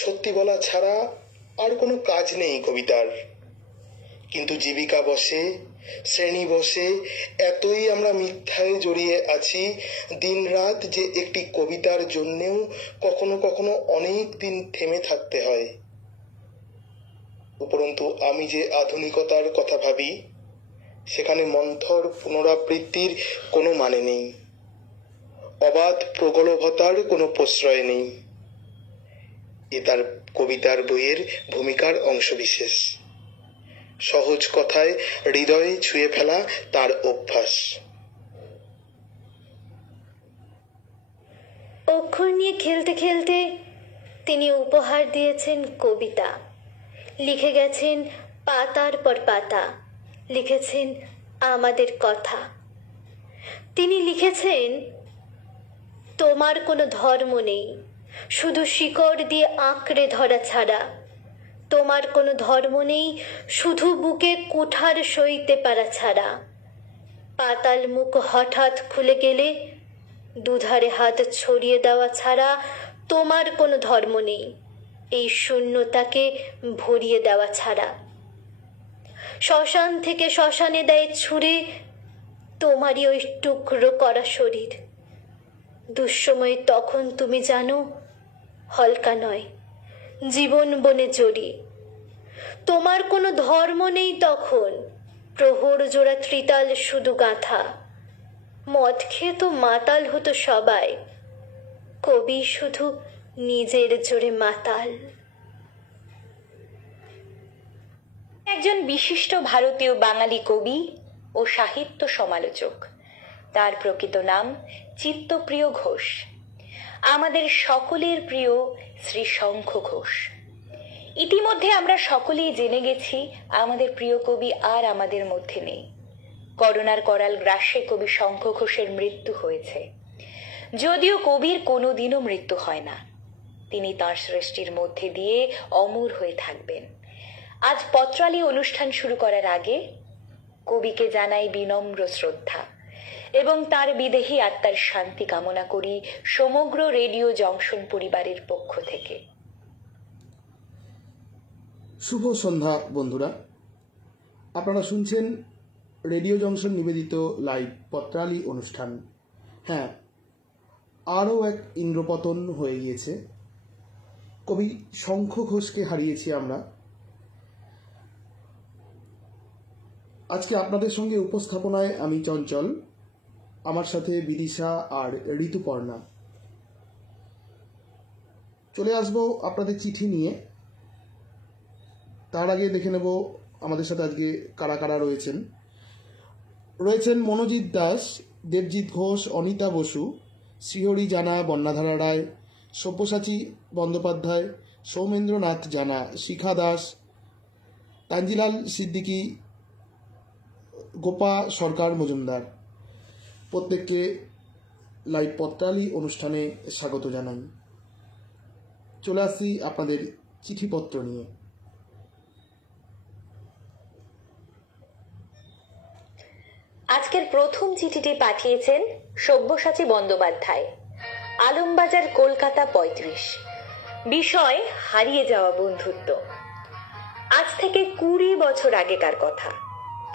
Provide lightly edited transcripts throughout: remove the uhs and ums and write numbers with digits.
সত্যি বলা ছাড়া আর কোনো কাজ নেই কবিতার। কিন্তু জীবিকা বসে, শ্রেণী বসে এতই আমরা মিথ্যায় জড়িয়ে আছি, দিন রাত যে একটি কবিতার জন্যেও কখনো কখনো অনেক দিন থেমে থাকতে হয়। উপরন্তু আমি যে আধুনিকতার কথা ভাবি, সেখানে মন্থর পুনরাবৃত্তির কোনো মানে নেই, অবাধ প্রগলভতার কোনো প্রশ্রয় নেই। এ তার কবিতার বইয়ের ভূমিকার অংশবিশেষ। সহজ কথায় হৃদয়ে ছুঁয়ে ফেলা তার অভ্যাস। অক্ষর নিয়ে খেলতে খেলতে তিনি উপহার দিয়েছেন কবিতা, লিখে গেছেন পাতার পর পাতা, লিখেছেন আমাদের কথা। তিনি লিখেছেন, তোমার কোনো ধর্ম নেই, শুধু শিকড় দিয়ে আঁকড়ে ধরা ছাড়া। তোমার কোনো ধর্ম নেই, শুধু বুকে কুঠার সইতে পারা ছাড়া। পাতাল মুখ হঠাৎ খুলে গেলে দুধারে হাত ছড়িয়ে দেওয়া ছাড়া তোমার কোনো ধর্ম নেই, এই শূন্যতাকে ভরিয়ে দেওয়া ছাড়া। শ্মশান থেকে শ্মশানে দেয় ছুঁড়ে তোমারই ওই টুকরো করা শরীর। দুঃসময়ে তখন তুমি জানো, হলকা নয়, জীবন বনে জড়ি। তোমার কোনো ধর্ম নেই তখন, প্রহর জোড়া ত্রিতাল শুধু গাঁথা। মদ খেয়ে তো মাতাল হতো সবাই, কবি শুধু নিজের জোরে মাতাল। একজন বিশিষ্ট ভারতীয় বাঙালি কবি ও সাহিত্য সমালোচক। তার প্রকৃত নাম চিত্তপ্রিয় ঘোষ। আমাদের সকলের প্রিয় শ্রী শঙ্খ ঘোষ। ইতিমধ্যে আমরা সকলেই জেনে গেছি আমাদের প্রিয় কবি আর আমাদের মধ্যে নেই। করোনার করাল গ্রাসে কবি শঙ্খ ঘোষের মৃত্যু হয়েছে। যদিও কবির কোনোদিনও মৃত্যু হয় না, তিনি তাঁর সৃষ্টির মধ্যে দিয়ে অমর হয়ে থাকবেন। আজ পত্রালি অনুষ্ঠান শুরু করার আগে কবিকে জানাই বিনম্র শ্রদ্ধা এবং তার বিদেহী আত্মার শান্তি কামনা করি সমগ্র রেডিও জংশন পরিবারের পক্ষ থেকে। শুভ সন্ধ্যা বন্ধুরা, আপনারা শুনছেন রেডিও জংশন নিবেদিত লাইভ পত্রালি অনুষ্ঠান। হ্যাঁ, আরও এক ইন্দ্রপতন হয়ে গিয়েছে। কবি শঙ্খ ঘোষকে হারিয়েছি আমরা। আজকে আপনাদের সঙ্গে উপস্থাপনায় আমি চঞ্চল, আমার সাথে বিদিশা আর ঋতুপর্ণা। চলে আসবো আপনাদের চিঠি নিয়ে। তার আগে দেখে নেব আমাদের সাথে আজকে কারা কারা রয়েছেন মনোজিৎ দাস, দেবজিৎ ঘোষ, অনিতা বসু, শ্রীহরি জানা, বন্যাধারা রায়, সব্যসাচী বন্দ্যোপাধ্যায়, সৌমেন্দ্রনাথ জানা, শিখা দাস, তানজিলাল সিদ্দিকী, গোপা সরকার মজুমদার। প্রত্যেককে লাইভ পত্রালি অনুষ্ঠানে স্বাগত জানাই। চলে আসি আপনাদের চিঠিপত্র নিয়ে। আজকের প্রথম চিঠিটি পাঠিয়েছেন সব্যসাচী বন্দ্যোপাধ্যায়, আলমবাজার, কলকাতা 35। বিষয় হারিয়ে যাওয়া বন্ধুত্ব। আজ থেকে 20 বছর আগেকার কথা।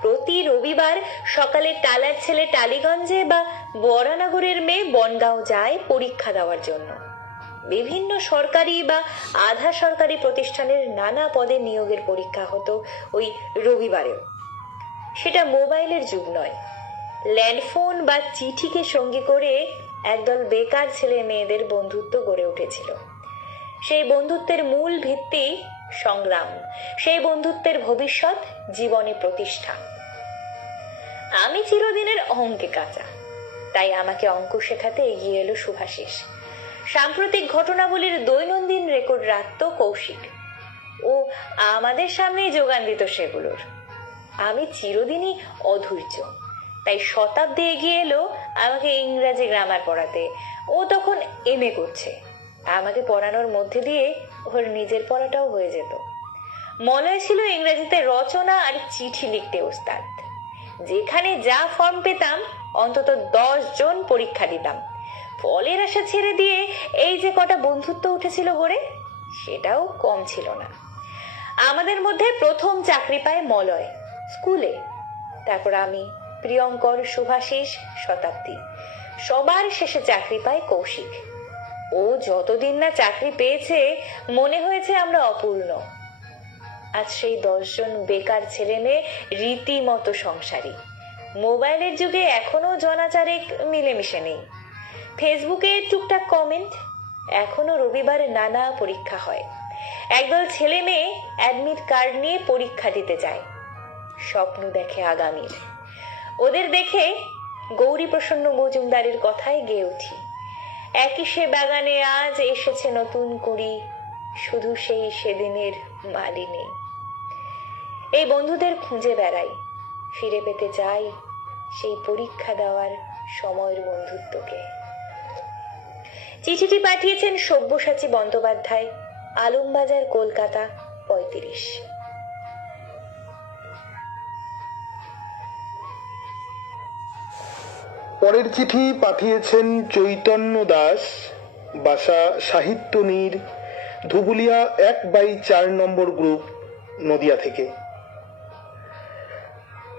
প্রতি রবিবার সকালে টালার ছেলে টালিগঞ্জে বা বরানগরের মেয়ে বনগাঁও যায় পরীক্ষা দেওয়ার জন্য। বিভিন্ন সরকারি বা আধা সরকারি প্রতিষ্ঠানের নানা পদে নিয়োগের পরীক্ষা হতো ওই রবিবারেও। সেটা মোবাইলের যুগ নয়, ল্যান্ডফোন বা চিঠিকে সঙ্গী করে একদল বেকার ছেলে মেয়েদের বন্ধুত্ব গড়ে উঠেছিল। সেই বন্ধুত্বের মূল ভিত্তি সংগ্রাম, সেই বন্ধুত্বের ভবিষ্যৎ জীবনে প্রতিষ্ঠা। আমি চিরদিনের অঙ্কে কাঁচা, তাই আমাকে অঙ্ক শেখাতে এগিয়ে এলো শুভাশিস। সাম্প্রতিক ঘটনাবলীর দৈনন্দিন রেকর্ড রাখত কৌশিক, ও আমাদের সামনেই যোগান দিত সেগুলোর। আমি চিরদিনই অধৈর্য, তাই শতাব্দী এগিয়ে এলো আমাকে ইংরাজি গ্রামার পড়াতে। ও তখন MA করছে। আমাকে পড়ানোর মধ্যে দিয়ে ওর নিজের পড়াটাও হয়ে যেত। মলয় ছিল ইংরেজিতে রচনা আর চিঠি লিখতে ওস্তাদ। যেখানে যা ফর্ম পেতাম অন্তত 10 জন পরীক্ষা দিতাম। ফলের আশা ছেড়ে দিয়ে এই যে কটা বন্ধুত্ব উঠেছিল গড়ে, সেটাও কম ছিল না। আমাদের মধ্যে প্রথম চাকরি পায় মলয় স্কুলে, তারপর আমি, প্রিয়ঙ্কর, শুভাশিস, শতাব্দী। সবার শেষে চাকরি পায় কৌশিক। ও যতদিন না চাকরি পেয়েছে মনে হয়েছে আমরা অপূর্ণ। আজ সেই 10 জন বেকার ছেলে মেয়ে রীতিমতো সংসারী। মোবাইলের যুগে এখনো জনাচারেক মিলেমিশে নেই। ফেসবুকে টুকটাক কমেন্ট। এখনো রবিবারে নানা পরীক্ষা হয়। একদল ছেলে মেয়ে অ্যাডমিট কার্ড নিয়ে পরীক্ষা দিতে যায়, স্বপ্ন দেখে আগামীর। ওদের দেখে গৌরী প্রসন্ন মজুমদারের কথায় গেয়ে উঠি, একই সে বাগানে আজ এসেছে নতুন কুড়ি, শুধু সেই সেদিনের মালিনী। এই বন্ধুদের খুঁজে বেড়াই, ফিরে পেতে চাই সেই পরীক্ষা দেওয়ার সময়ের বন্ধুত্বকে। চিঠিটি পাঠিয়েছেন সব্যসাচী বন্দ্যোপাধ্যায়, আলমবাজার, কলকাতা 35। পরের চিঠি পাঠিয়েছেন চৈতন্য দাস, বাসা সাহিত্যনীর, ধুবুলিয়া 1/4 নম্বর গ্রুপ, নদিয়া থেকে।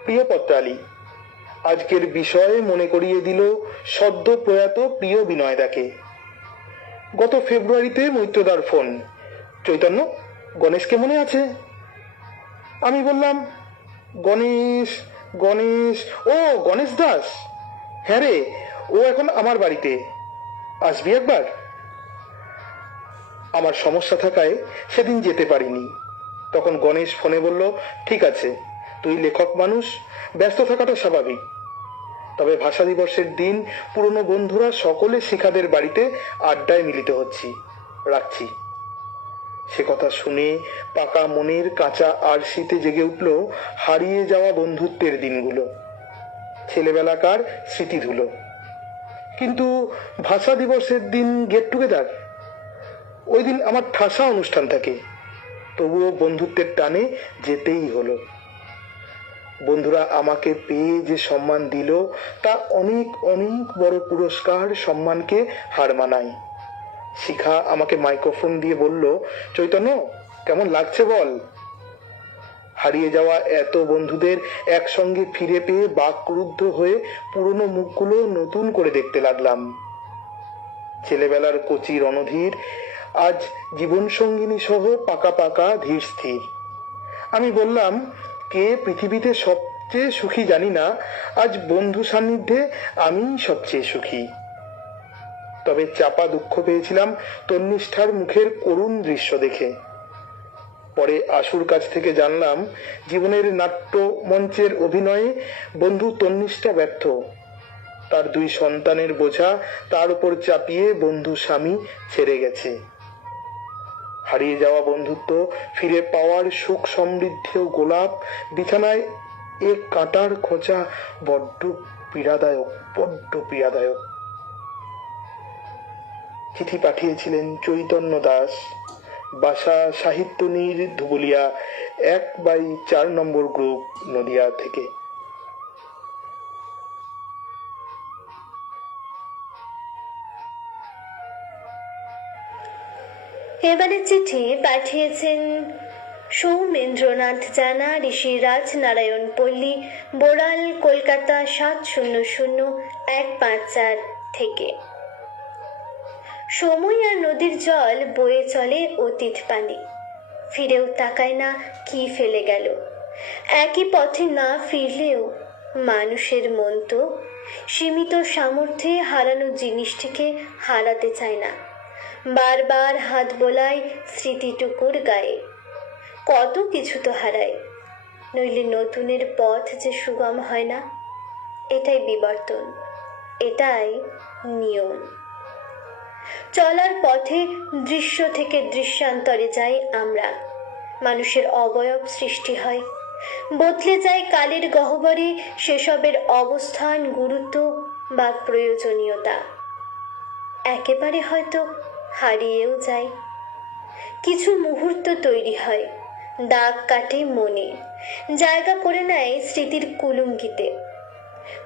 প্রিয় পত্রালী, আজকের বিষয় মনে করিয়ে দিল সদ্য প্রয়াত প্রিয় বিনয়দাকে। গত ফেব্রুয়ারিতে মৈত্রদার ফোন, চৈতন্য, গণেশকে মনে আছে? আমি বললাম, গণেশ গণেশ ও গণেশ দাস, হ্যাঁ রে, ও এখন আমার বাড়িতে, আসবি একবার। আমার সমস্যা থাকায় সেদিন যেতে পারিনি। তখন গণেশ ফোনে বলল, ঠিক আছে, তুই লেখক মানুষ, ব্যস্ত থাকাটা স্বাভাবিক, তবে ভাষা দিবসের দিন পুরনো বন্ধুরা সকলে শিখাদের বাড়িতে আড্ডায় মিলিত হচ্ছি, রাখছি। সে কথা শুনে পাকা মনের কাঁচা আরশিতে জেগে উঠল হারিয়ে যাওয়া বন্ধুত্বের দিনগুলো, ছেলেবেলাকার স্মৃতিধুলো। কিন্তু ভাষা দিবসের দিন গেট টুগেদার, ওই দিন আমার ঠাসা অনুষ্ঠান থাকে, তবুও বন্ধুত্বের টানে যেতেই হলো। বন্ধুরা আমাকে পেয়ে যে সম্মান দিল তা অনেক অনেক বড় পুরস্কার, সম্মানকে হার মানায়। শিখা আমাকে মাইক্রোফোন দিয়ে বলল, চৈতন্য, কেমন লাগছে বল? হারিয়ে যাওয়া এত বন্ধুদের একসঙ্গে ফিরে পেয়ে বাকরুদ্ধ হয়ে পুরনো মুখগুলো নতুন করে দেখতে লাগলাম। ছেলেবেলার কচি রণধীর আজ জীবন সঙ্গিনী সহ পাকা পাকা ধীর স্থির। আমি বললাম, কে পৃথিবীতে সবচেয়ে সুখী জানি না, আজ বন্ধু সান্নিধ্যে আমিই সবচেয়ে সুখী। তবে চাপা দুঃখ পেয়েছিলাম তন্নিষ্ঠার মুখের করুণ দৃশ্য দেখে। পরে আশুর কাছ থেকে জানলাম, জীবনের নাট্য মঞ্চের অভিনয়ে বন্ধু তন্নিষ্ঠা ব্যর্থ। তার 2 সন্তানের বোঝা তার উপর চাপিয়ে বন্ধু স্বামী ছেড়ে গেছে। হারিয়ে যাওয়া বন্ধুত্ব ফিরে পাওয়ার সুখ সমৃদ্ধি ও গোলাপ বিছানায় এক কাঁটার খোঁচা বড্ড পীড়াদায়ক, বড্ড পীড়াদায়ক। চিঠি পাঠিয়েছিলেন চৈতন্য দাস, বাসা সাহিত্যনীর, ধুবুলিয়া 1/4 নম্বর গ্রুপ, নদিয়া থেকে। এবারে চিঠি পাঠিয়েছেন সৌমেন্দ্রনাথ জানা, ঋষিরাজ নারায়ণ পল্লী, বোড়াল, কলকাতা 700154 থেকে। সময় আর নদীর জল বয়ে চলে অতীত পানে, ফিরেও তাকায় না কি ফেলে গেল। একই পথে না ফিরলেও মানুষের মন তো সীমিত সামর্থ্যে হারানো জিনিসটিকে হারাতে চায় না, বারবার হাত বোলায় স্মৃতিটুকুর গায়ে। কত কিছু তো হারায়, নইলে নতুনের পথ যে সুগম হয় না। এটাই বিবর্তন, এটাই নিয়ম। চলার পথে দৃশ্য থেকে দৃশ্যান্তরে যাই আমরা, মানুষের অবয়ব সৃষ্টি হয়, বদলে যায় কালের গহ্বরে সেসবের অবস্থান, গুরুত্ব বা প্রয়োজনীয়তা। একেবারে হয়তো হারিয়েও যায়। কিছু মুহূর্ত তৈরি হয়, দাগ কাটে মনে, জায়গা করে নেয় স্মৃতির কুলুঙ্গিতে।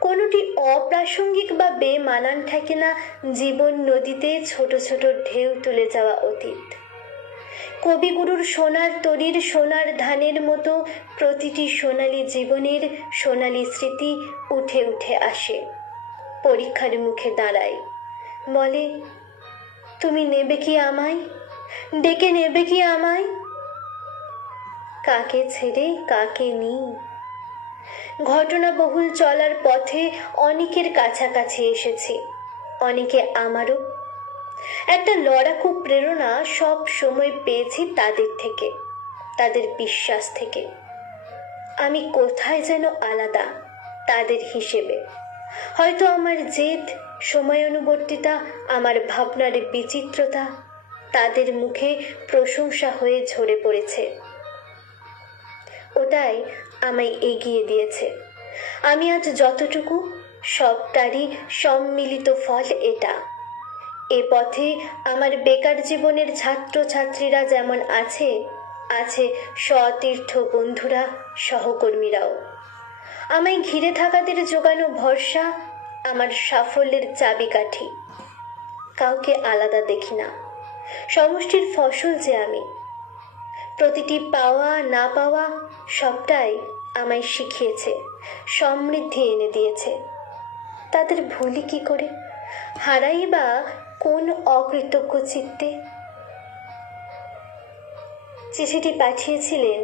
কোনোটি অপ্রাসঙ্গিক বা বেমানান থাকে না জীবন নদীতে ছোট ছোট ঢেউ তুলে যাওয়া অতীত। কবিগুরুর সোনার তরীর সোনার ধানের মতো প্রতিটি সোনালী জীবনের সোনালী স্মৃতি উঠে উঠে আসে, পরীক্ষার মুখে দাঁড়ায়, বলে, তুমি নেবে কি আমায়, ডেকে নেবে কি আমায়? কাকে ছেড়ে কাকে নিই। ঘটনা বহুল চলার পথে অনেকের কাছাকাছি এসেছি, অনেকে আমারও। একটা লড়াকু প্রেরণা সব সময় পেয়েছি তাদের থেকে, তাদের বিশ্বাস থেকে। আমি কোথায় যেন আলাদা তাদের হিসেবে। হয়তো আমার জেদ, সময়ানুবর্তিতা, আমার ভাবনার বিচিত্রতা তাদের মুখে প্রশংসা হয়ে ঝরে পড়েছে। ওটাই আমায় এগিয়ে দিয়েছে। আমি আজ যতটুকু, সবটারই সম্মিলিত ফল এটা। এ পথে আমার বেকার জীবনের ছাত্রছাত্রীরা যেমন আছে, আছে সতীর্থ বন্ধুরা, সহকর্মীরাও। আমায় ঘিরে থাকাদের জোগানো ভরসা আমার সাফল্যের চাবিকাঠি। কাউকে আলাদা দেখি না, সমষ্টির ফসল যে আমি। প্রতিটি পাওয়া না পাওয়া সবটাই আমায় শিখিয়েছে, সমৃদ্ধি এনে দিয়েছে। তাদের ভুলি কি করে, হারাই বা কোন অকৃতজ্ঞ চিত্তে? চিঠিটি পাঠিয়েছিলেন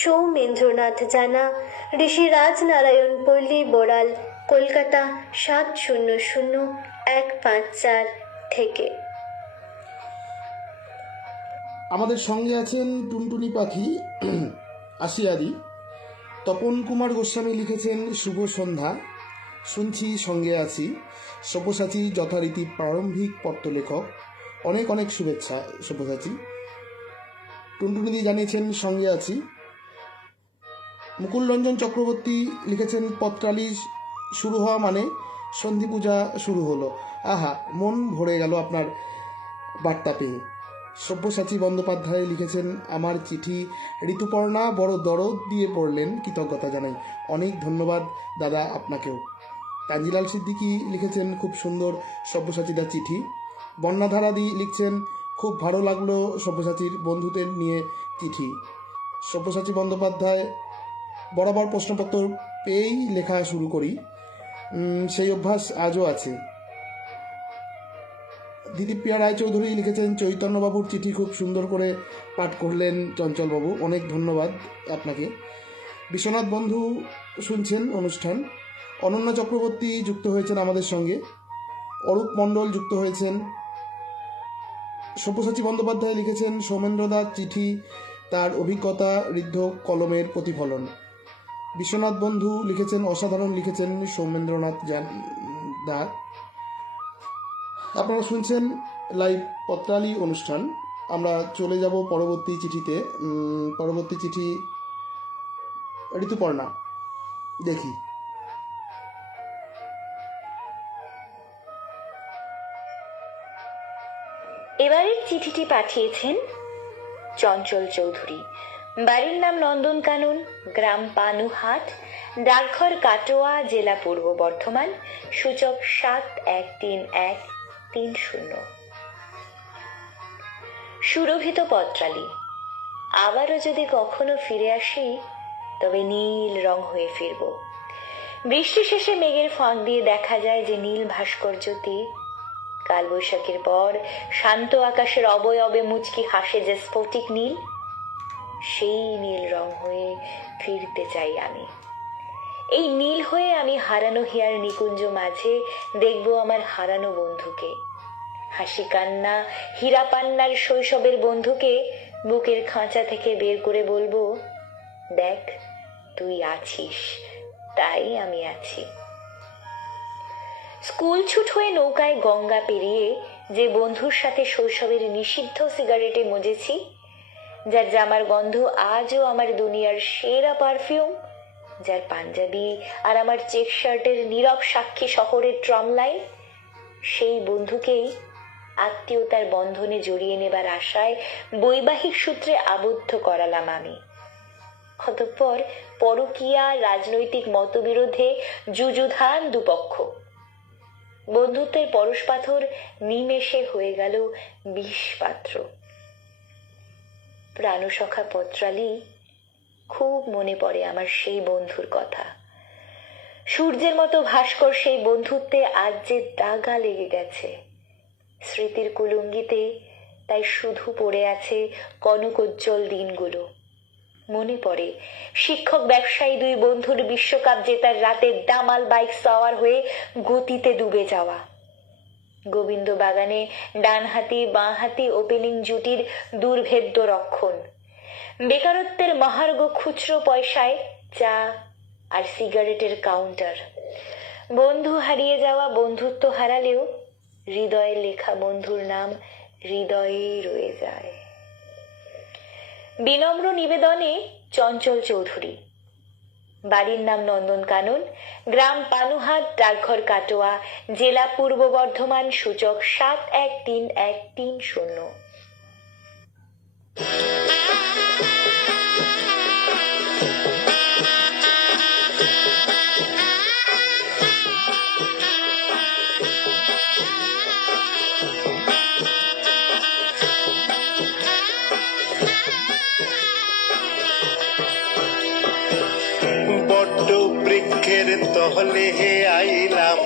সৌমেন্দ্রনাথ জানা, ঋষি রাজনারায়ণ পল্লী, বড়াল, কলকাতা 700154 থেকে। আমাদের সঙ্গে আছেন টুনটুনি পাখি আসিয়াদি। তপন কুমার গোস্বামী লিখেছেন শুভ সন্ধ্যা, শুনছি সঙ্গে আছি। সব্যসাচী যথারীতি প্রারম্ভিক পত্রলেখক, অনেক অনেক শুভেচ্ছা সব্যসাচী। টুনটুনিদি জানিয়েছেন সঙ্গে আছি। মুকুল রঞ্জন চক্রবর্তী লিখেছেন পত্রালি শুরু হওয়া মানে সন্ধি পূজা শুরু হলো। আহা, মন ভরে গেল আপনার বার্তা পেয়ে। সব্যসাচী বন্দ্যোপাধ্যায় লিখেছেন আমার চিঠি ঋতুপর্ণা বড় দরদ দিয়ে পড়লেন, কৃতজ্ঞতা জানাই। অনেক ধন্যবাদ দাদা আপনাকেও। তানজিলাল সিদ্দিকী লিখেছেন খুব সুন্দর সব্যসাচীদার চিঠি। বন্যাধারাদি লিখছেন খুব ভালো লাগলো সব্যসাচীর বন্ধুদের নিয়ে চিঠি। সব্যসাচী বন্দ্যোপাধ্যায় বরাবর প্রশ্নপত্র পেয়েই লেখা শুরু করি, সেই অভ্যাস আজও আছে। দিলীপ্রিয়া রায়চৌধুরী লিখেছেন চৈতন্যবাবুর চিঠি খুব সুন্দর করে পাঠ করলেন চঞ্চলবাবু, অনেক ধন্যবাদ আপনাকে। বিশ্বনাথ বন্ধু শুনছেন অনুষ্ঠান। অনন্যা চক্রবর্তী যুক্ত হয়েছেন আমাদের সঙ্গে। অরূপ মণ্ডল যুক্ত হয়েছেন। সব্যসাচী বন্দ্যোপাধ্যায় লিখেছেন সৌমেন্দ্রনাথ চিঠি তার অভিজ্ঞতা ঋদ্ধ কলমের প্রতিফলন। বিশ্বনাথ বন্ধু লিখেছেন অসাধারণ লিখেছেন সৌমেন্দ্রনাথ দা। আপনারা শুনছেন লাইভ পত্রালি অনুষ্ঠান। আমরা চলে যাব পরবর্তী চিঠিতে। পরবর্তী চিঠি ঋতুপর্ণা, দেখি। এবারের চিঠিটি পাঠিয়েছেন চঞ্চল চৌধুরী। বাড়ির নাম নন্দনকানন, গ্রাম পানুহাট, ডাকঘর কাটোয়া, জেলা পূর্ব বর্ধমান, সূচক 713130। সুরভিত পত্রালি। আবারও যদি কখনো ফিরে আসি তবে নীল রং হয়ে ফিরব। বৃষ্টি শেষে মেঘের ফাঁক দিয়ে দেখা যায় যে নীল ভাস্কর্যটি কালবৈশাখীর পর শান্ত আকাশের অবয়বে মুচকি হাসে যে স্ফটিক নীল, সেই নীল রং হয়ে ফিরতে চাই আমি। এই নীল হয়ে আমি হারানো হিয়ার নিকুঞ্জ মাঝে দেখব আমার হারানো বন্ধুকে। হাসি কান্না হীরা পান্নার শৈশবের বন্ধুকে বুকের খাঁচা থেকে বের করে বলবো, দেখ তুই আছিস, তাই আমি আছি। স্কুল ছুট হয়ে নৌকায় গঙ্গা পেরিয়ে যে বন্ধুর সাথে শৈশবের নিষিদ্ধ সিগারেটে মজেছি, যার জামার গন্ধ আজও আমার দুনিয়ার সেরা পারফিউম, যার পাঞ্জাবি আর আমার চেক শার্টের নীরব সাক্ষী শহরের ট্রাম লাইন, সেই বন্ধুকেই আত্মীয়তার বন্ধনে জড়িয়ে নেবার আশায় বৈবাহিক সূত্রে আবদ্ধ করালাম আমি। অতঃপর পরকীয়া, রাজনৈতিক মতবিরোধে যুযুধান দুপক্ষ। বন্ধুত্বের পরশপাথর নিমেষে হয়ে গেল বিষপাত্র। প্রাণসখা পত্রালী, খুব মনে পড়ে আমার সেই বন্ধুর কথা। সূর্যের মতো ভাস্কর সেই বন্ধুত্বে আজ যে দাগা লেগে গেছে স্মৃতির কুলুঙ্গিতে, তাই শুধু পড়ে আছে কনকোজ্জ্বল দিনগুলো। মনে পড়ে শিক্ষক ব্যবসায়ী দুই বন্ধুর বিশ্বকাপ জেতার রাতে দামাল বাইক সাওয়ার হয়ে গতিতে ডুবে যাওয়া, গোবিন্দ বাগানে ডানহাতি বাঁহাতি ওপেনিং জুটির দুর্ভেদ্য রক্ষণ, বেকারত্বের মহার্ঘ খুচরো পয়সায় চা আর সিগারেটের কাউন্টার। বন্ধু হারিয়ে যাওয়া বন্ধুত্ব হারালেও হৃদয়ে লেখা বন্ধুর নাম হৃদয়েই রয়ে যায়। বিনম্র নিবেদনে, চঞ্চল চৌধুরী। বাড়ির নাম নন্দনকানন, গ্রাম পানুহাট, ডাকঘর কাটোয়া, জেলা পূর্ব বর্ধমান, সূচক 713130। বড্ড বৃক্ষের তহলে আইলাম,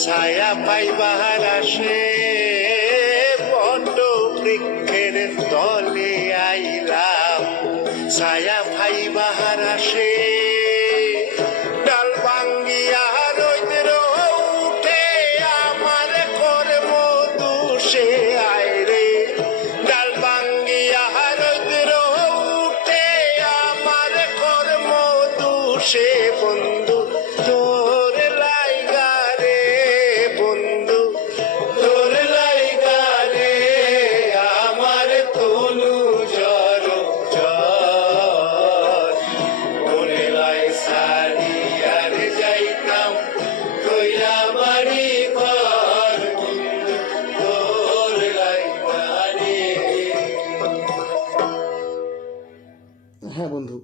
ছায়া পাইবার আসে। বড্ড বৃক্ষের তলে আইলাম, ছায়া পাইবার আসে। ডাল ভাঙ্গিয়া রৌদ্র উঠে আমার কর্ম দোষে আইরে। ডাল ভাঙ্গিয়া রৌদ্র উঠে আমার কর্ম দোষে। বন্ধু তোর লাইগা রে, বন্ধু তোর লাইগা রে, আমার তনু জ্বর জ্বর। মনে লাই সারি আর যাইতাম কইরা বাড়ি ঘর, বন্ধু তোর লাইগা রে। হ্যাঁ বন্ধু,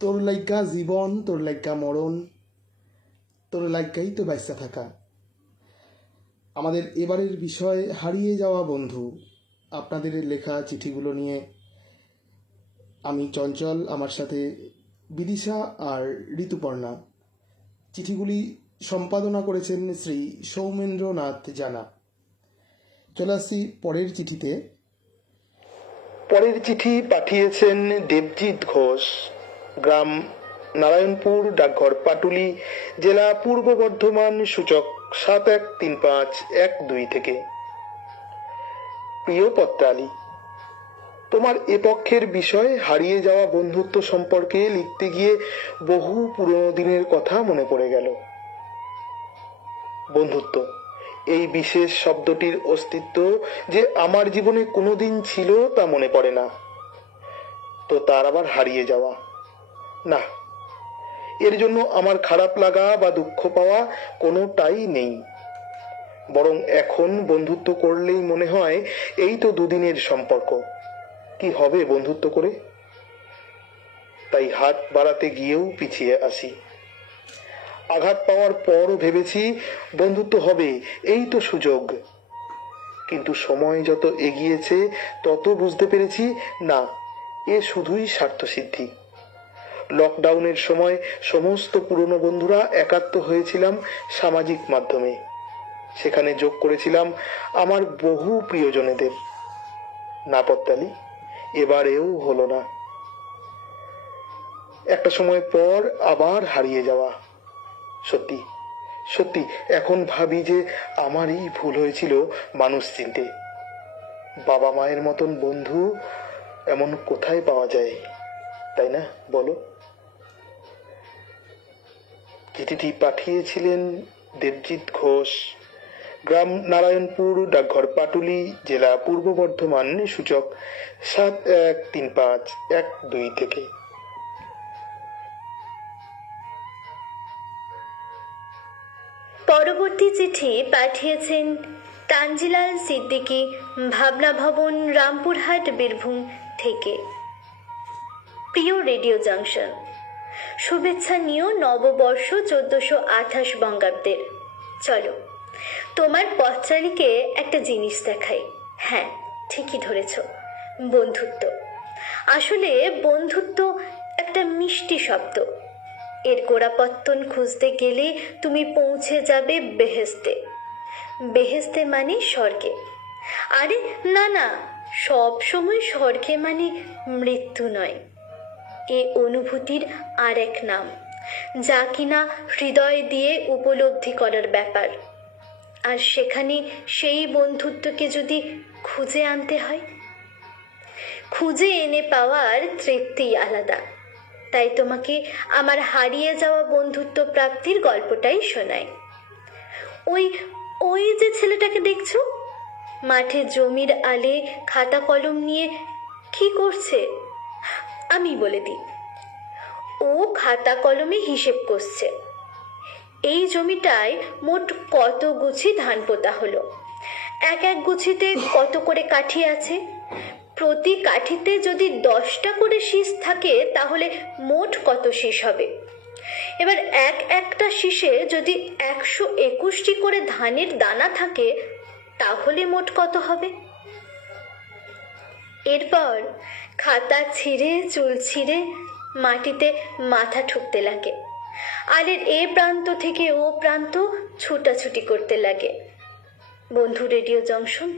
তোর লাইগা জীবন, তোর লাইগা মরণ, তোর লাইগাই তো বাইসা থাকা। আমাদের এবারের বিষয় হারিয়ে যাওয়া বন্ধু। আপনাদের লেখা চিঠিগুলো নিয়ে আমি চঞ্চল, আমার সাথে বিদিশা আর ঋতুপর্ণা। চিঠিগুলি সম্পাদনা করেছেন শ্রী সৌমেন্দ্রনাথ জানা। চলে আসছি পরের চিঠিতে। পরের চিঠি পাঠিয়েছেন দেবজিৎ ঘোষ, গ্রাম নারায়ণপুর, ডাকঘর পাটুলি, জেলা পূর্ব বর্ধমান, সূচক 713512 থেকে। প্রিয় পত্রালী, তোমার এ পক্ষের বিষয় হারিয়ে যাওয়া বন্ধুত্ব সম্পর্কে লিখতে গিয়ে বহু পুরনো দিনের কথা মনে পড়ে গেল। বন্ধুত্ব, এই বিশেষ শব্দটির অস্তিত্ব যে আমার জীবনে কোনোদিন ছিল তা মনে পড়ে না, তো তার আবার হারিয়ে যাওয়া। না, এর জন্য আমার খারাপ লাগা বা দুঃখ পাওয়া কোনোটাই নেই। বরং এখন বন্ধুত্ব করলেই মনে হয় এই তো দুদিনের সম্পর্ক, কি হবে বন্ধুত্ব করে। তাই হাত বাড়াতে গিয়েও পিছিয়ে আসি। আঘাত পাওয়ার পরও ভেবেছি বন্ধুত্ব হবে, এই তো সুযোগ। কিন্তু সময় যত এগিয়েছে তত বুঝতে পেরেছি না, এ শুধুই স্বার্থসিদ্ধি। লকডাউনের সময় সমস্ত পুরনো বন্ধুরা একাত্ম হয়েছিলাম সামাজিক মাধ্যমে। সেখানে যোগ করেছিলাম আমার বহু প্রিয়জনেদের। না পত্তালি, এবারেও হলো না। একটা সময় পর আবার হারিয়ে যাওয়া। সত্যি সত্যি এখন ভাবি যে আমারই ভুল হয়েছিল মানুষ চিনতে। বাবা মায়ের মতন বন্ধু এমন কোথায় পাওয়া যায়, তাই না বলো? চিঠিটি পাঠিয়েছিলেন দেবজিৎ ঘোষ, গ্রাম নারায়ণপুর, ডাকঘর পাটুলি, জেলা পূর্ব বর্ধমান, সূচক 713512 থেকে। পরবর্তী চিঠি পাঠিয়েছেন তানজিলাল সিদ্দিকী, ভাবনা ভবন, রামপুরহাট, বীরভূম থেকে। প্রিয় রেডিও জাংশন, শুভেচ্ছা নিও নববর্ষ 1428 বঙ্গাব্দের। চলো তোমার পথচারীকে একটা জিনিস দেখাই। হ্যাঁ, ঠিকই ধরেছ, বন্ধুত্ব। আসলে বন্ধুত্ব একটা মিষ্টি শব্দ। এর গোড়াপত্তন খুঁজতে গেলে তুমি পৌঁছে যাবে বেহেস্তে। বেহেস্তে মানে স্বর্গে। আরে না না, সব সময় স্বর্গে মানে মৃত্যু নয়। এ অনুভূতির আর এক নাম, যা কিনা হৃদয় দিয়ে উপলব্ধি করার ব্যাপার। আর সেখানে সেই বন্ধুত্বকে যদি খুঁজে আনতে হয়, খুঁজে এনে পাওয়ার তৃপ্তি আলাদা। তাই তোমাকে আমার হারিয়ে যাওয়া বন্ধুত্ব প্রাপ্তির গল্পটাই শোনাই। ওই ওই যে ছেলেটাকে দেখছো, মাঠে জমির আলে খাতা কলম নিয়ে কি করছে, আমি বলে দিই। ও খাতা কলমে হিসেব করছে। এই জমিটায় মোট কত গুছি ধান পোতা হলো, এক এক গুছিতে কত করে কাঠি আছে, প্রতি কাঠিতে যদি 10টা করে শীষ থাকে তাহলে মোট কত শীষ হবে। এবার এক একটা শীষে যদি 121টি করে ধানের দানা থাকে তাহলে মোট কত হবে। এরপর খাতা ছিঁড়ে চুল ছিঁড়ে মাটিতে মাথা ঠুকতে লাগে, আলের এ প্রান্ত থেকে ও প্রান্ত ছুটাছুটি করতে লাগে। বন্ধু রেডিও জংশন,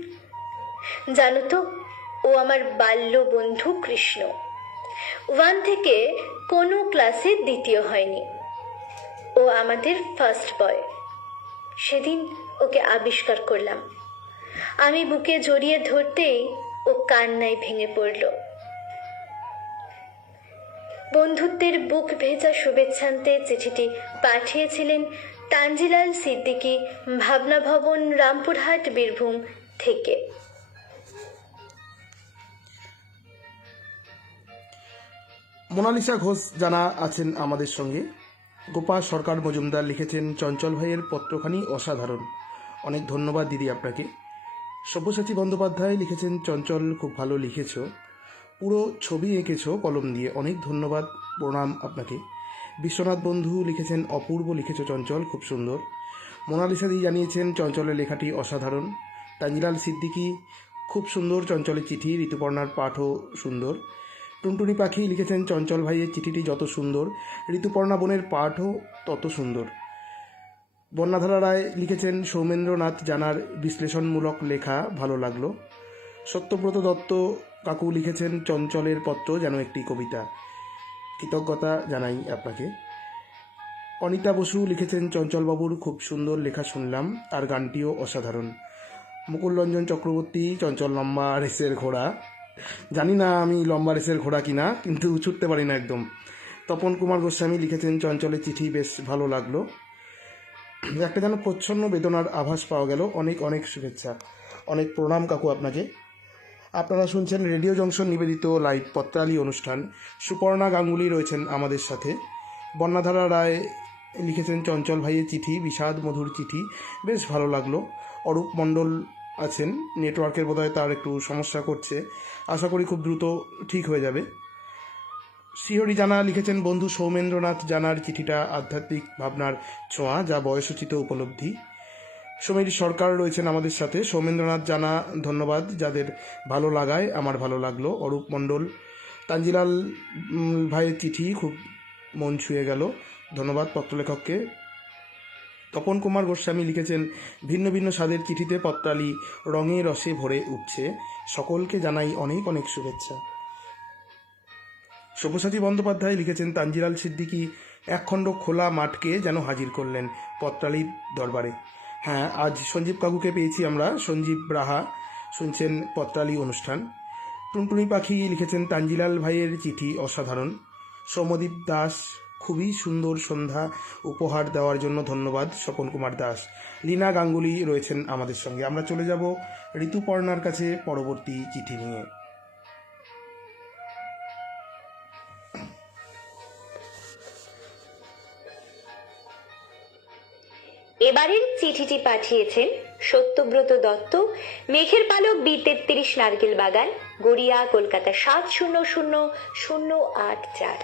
জানো তো, ও আমার বাল্য বন্ধু কৃষ্ণ। 1 থেকে কোনো ক্লাসে দ্বিতীয় হয়নি। ও আমাদের ফার্স্ট বয়। সেদিন ওকে আবিষ্কার করলাম। আমি বুকে জড়িয়ে ধরতেই ও কান্নায় ভেঙে পড়ল। বন্ধুত্বের বুক ভেজা শুভেচ্ছান্তে চিঠিটি পাঠিয়েছিলেন তানজিলাল সিদ্দিকী, ভাবনা ভবন, রামপুরহাট, বীরভূম থেকে। মোনালিসা ঘোষ জানা আছেন আমাদের সঙ্গে। গোপাল সরকার মজুমদার লিখেছেন, চঞ্চল ভাইয়ের পত্রখানি অসাধারণ, অনেক ধন্যবাদ দিদি আপনাকে। সব্যসাচী বন্দ্যোপাধ্যায় লিখেছেন, চঞ্চল খুব ভালো লিখেছ, পুরো ছবি এঁকেছ কলম দিয়ে, অনেক ধন্যবাদ, প্রণাম আপনাকে। বিশ্বনাথ বন্ধু লিখেছেন, অপূর্ব লিখেছ চঞ্চল, খুব সুন্দর। মোনালিসা দি জানিয়েছেন, চঞ্চলের লেখাটি অসাধারণ। তানজিলাল সিদ্দিকী, খুব সুন্দর চঞ্চলের চিঠি, ঋতুপর্ণার পাঠও সুন্দর। টুনটুনি পাখি লিখেছেন, চঞ্চল ভাইয়ের চিঠিটি যত সুন্দর, ঋতুপর্ণা বোনের পাঠও তত সুন্দর। বন্যাধারা রায় লিখেছেন, সৌমেন্দ্রনাথ জানার বিশ্লেষণমূলক লেখা ভালো লাগলো। সত্যব্রত দত্ত কাকু লিখেছেন, চঞ্চলের পত্র যেন একটি কবিতা, কৃতজ্ঞতা জানাই আপনাকে। অনিতা বসু লিখেছেন, চঞ্চলবাবুর খুব সুন্দর লেখা শুনলাম, তার গানটিও অসাধারণ। মুকুলরঞ্জন চক্রবর্তী, চঞ্চল লম্বা রেসের ঘোড়া, জানি না আমি লম্বা রেসের ঘোড়া কিনা, কিন্তু ছুটতে পারি না একদম। তপন কুমার গোস্বামী লিখেছেন, চঞ্চলের চিঠি বেশ ভালো লাগলো, একটা যেন প্রচ্ছন্ন বেদনার আভাস পাওয়া গেল, অনেক অনেক শুভেচ্ছা, অনেক প্রণাম কাকু আপনাকে। আপনারা শুনছেন রেডিও জংশন নিবেদিত লাইভ পত্রালি অনুষ্ঠান। সুপর্ণা গাঙ্গুলি রয়েছেন আমাদের সাথে। বন্যাধারা রায় লিখেছেন, চঞ্চল ভাইয়ের চিঠি বিষাদ মধুর চিঠি, বেশ ভালো লাগলো। অরূপ মণ্ডল আছেন, নেটওয়ার্কের বোধহয় তার একটু সমস্যা করছে, আশা করি খুব দ্রুত ঠিক হয়ে যাবে। শ্রীহরি জানা লিখেছেন, বন্ধু সৌমেন্দ্রনাথ জানার চিঠিটা আধ্যাত্মিক ভাবনার ছোঁয়া, যা বয়সোচিত উপলব্ধি। সমীর সরকার রয়েছেন আমাদের সাথে। সৌমেন্দ্রনাথ জানা, ধন্যবাদ, যাদের ভালো লাগায় আমার ভালো লাগলো। অরূপ মণ্ডল, তানজিলাল ভাইয়ের চিঠি খুব মন ছুঁয়ে গেল, ধন্যবাদ পত্রলেখককে। তপন কুমার গোস্বামী লিখেছেন, ভিন্ন ভিন্ন স্বাদের চিঠিতে পত্রালি রঙে রসে ভরে উঠছে, সকলকে জানাই অনেক অনেক শুভেচ্ছা। সব্যসাচী বন্দ্যোপাধ্যায় লিখেছেন, তানজিলাল সিদ্দিকী একখণ্ড খোলা মাঠকে যেন হাজির করলেন পত্রালির দরবারে। হ্যাঁ, আজ সঞ্জীব কাকুকে পেয়েছি আমরা, সঞ্জীব রাহা শুনছেন পত্রালি অনুষ্ঠান। টুনটুনি পাখি লিখেছেন, তানজিলাল ভাইয়ের চিঠি অসাধারণ। সৌমদীপ দাস, খুবই সুন্দর সন্ধ্যা উপহার দেওয়ার জন্য ধন্যবাদ স্বপন কুমার দাস। লীনা গাঙ্গুলি রয়েছেন আমাদের সঙ্গে। আমরা চলে যাব ঋতুপর্ণার কাছে পরবর্তী চিঠি নিয়ে। এবারের চিঠিটি পাঠিয়েছেন সত্যব্রত দত্ত, মেঘের পালক, B33 নারকেল বাগান, গড়িয়া, কলকাতা 700084।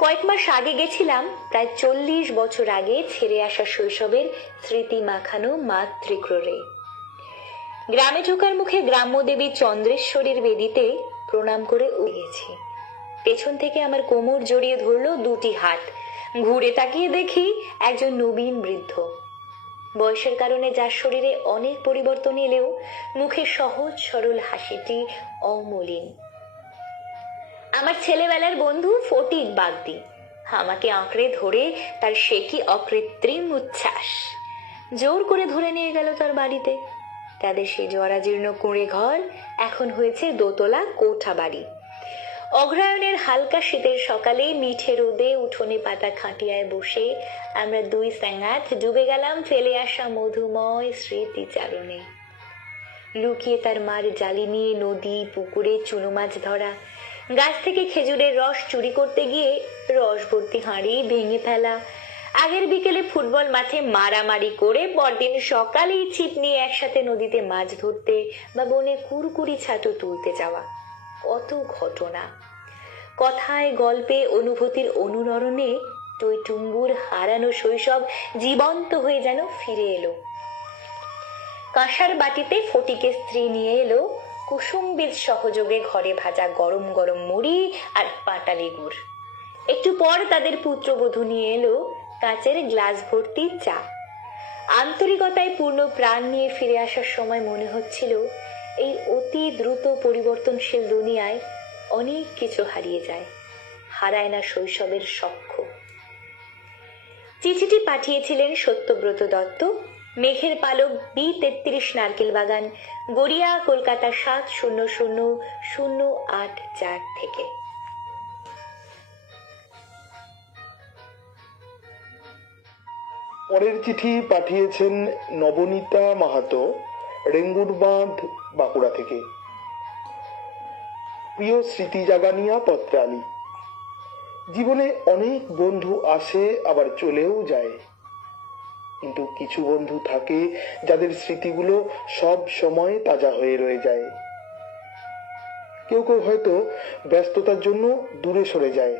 কয়েক মাস আগে গেছিলাম, প্রায় 40 বছর আগে ছেড়ে আসা শৈশবের স্মৃতি মাখানো মাতৃক্রোড়ে। গ্রামে ঢোকার মুখে গ্রাম্যদেবী চন্দ্রেশ্বরীর বেদিতে প্রণাম করে উড়িয়েছি। পেছন থেকে আমার কোমর জড়িয়ে ধরলো দুটি হাত। ঘুরে তাকিয়ে দেখি একজন নবীন বৃদ্ধ। বয়সের কারণে যার শরীরে অনেক পরিবর্তন এলেও মুখের সহজ সরল হাসিটি অমলিন। আমার ছেলেবেলার বন্ধু ফটিক বাগদি আমাকে আঁকড়ে ধরে তার সে কি অকৃত্রিম উচ্ছ্বাস। জোর করে ধরে নিয়ে গেল তার বাড়িতে। তাদের সেই জরাজীর্ণ কুঁড়ে ঘর এখন হয়েছে দোতলা কোঠা বাড়ি। অগ্রহায়ণের হালকা শীতের সকালে মিঠে রোদে উঠোনে পাতা খাটিয়ায় বসে আমরা দুই স্যাঙাত ডুবে গেলাম ফেলে আসা মধুময় স্মৃতিচারণে। লুকিয়ে তার মার জালি নিয়ে নদী পুকুরে চুনো মাছ ধরা, গাছ থেকে খেজুরের রস চুরি করতে গিয়ে রস ভর্তি হাঁড়ি ভেঙে ফেলা, আগের বিকেলে ফুটবল মাঠে মারামারি করে পরদিন সকালেই ছিপ নিয়ে একসাথে নদীতে মাছ ধরতে বা বনে কুরকুরি ছাতু তুলতে যাওয়া। কত ঘটনা, কথায় গল্পে অনুভূতির অনুরণে টইটুম্বুর হারানো শৈশব জীবন্ত হয়ে যেন ফিরে এলো। কাঁসার বাটিতে ফটিকের স্ত্রী নিয়ে এলো কুসুমবীজ সহযোগে ঘরে ভাজা গরম গরম মুড়ি আর পাটালি গুড়। একটু পর তাদের পুত্রবধূ নিয়ে এলো কাচের গ্লাস ভর্তি চা। আন্তরিকতায় পূর্ণ প্রাণ নিয়ে ফিরে আসার সময় মনে হচ্ছিল এই অতি দ্রুত পরিবর্তনশীল দুনিয়ায় অনেক কিছু হারিয়ে যায়, হারায় না শৈশবের সখ্য। চিঠিটি পাঠিয়েছিলেন সত্যব্রত দত্ত, মেঘের পালক B33 নারকেল বাগান, গড়িয়া, কলকাতা 700084 থেকে। পরের চিঠি পাঠিয়েছেন নবনীতা মাহাতো, রেঙ্গুর বাঁধ, বাঁকুড়া থেকে। প্রিয় স্মৃতি জাগানিয়া পত্রালি, জীবনে অনেক বন্ধু আসে আবার চলেও যায়, কিন্তু কিছু বন্ধু থাকে যাদের স্মৃতিগুলো সব সময় তাজা হয়ে রয়ে যায়। কেউ কেউ হয়তো ব্যস্ততার জন্য দূরে সরে যায়,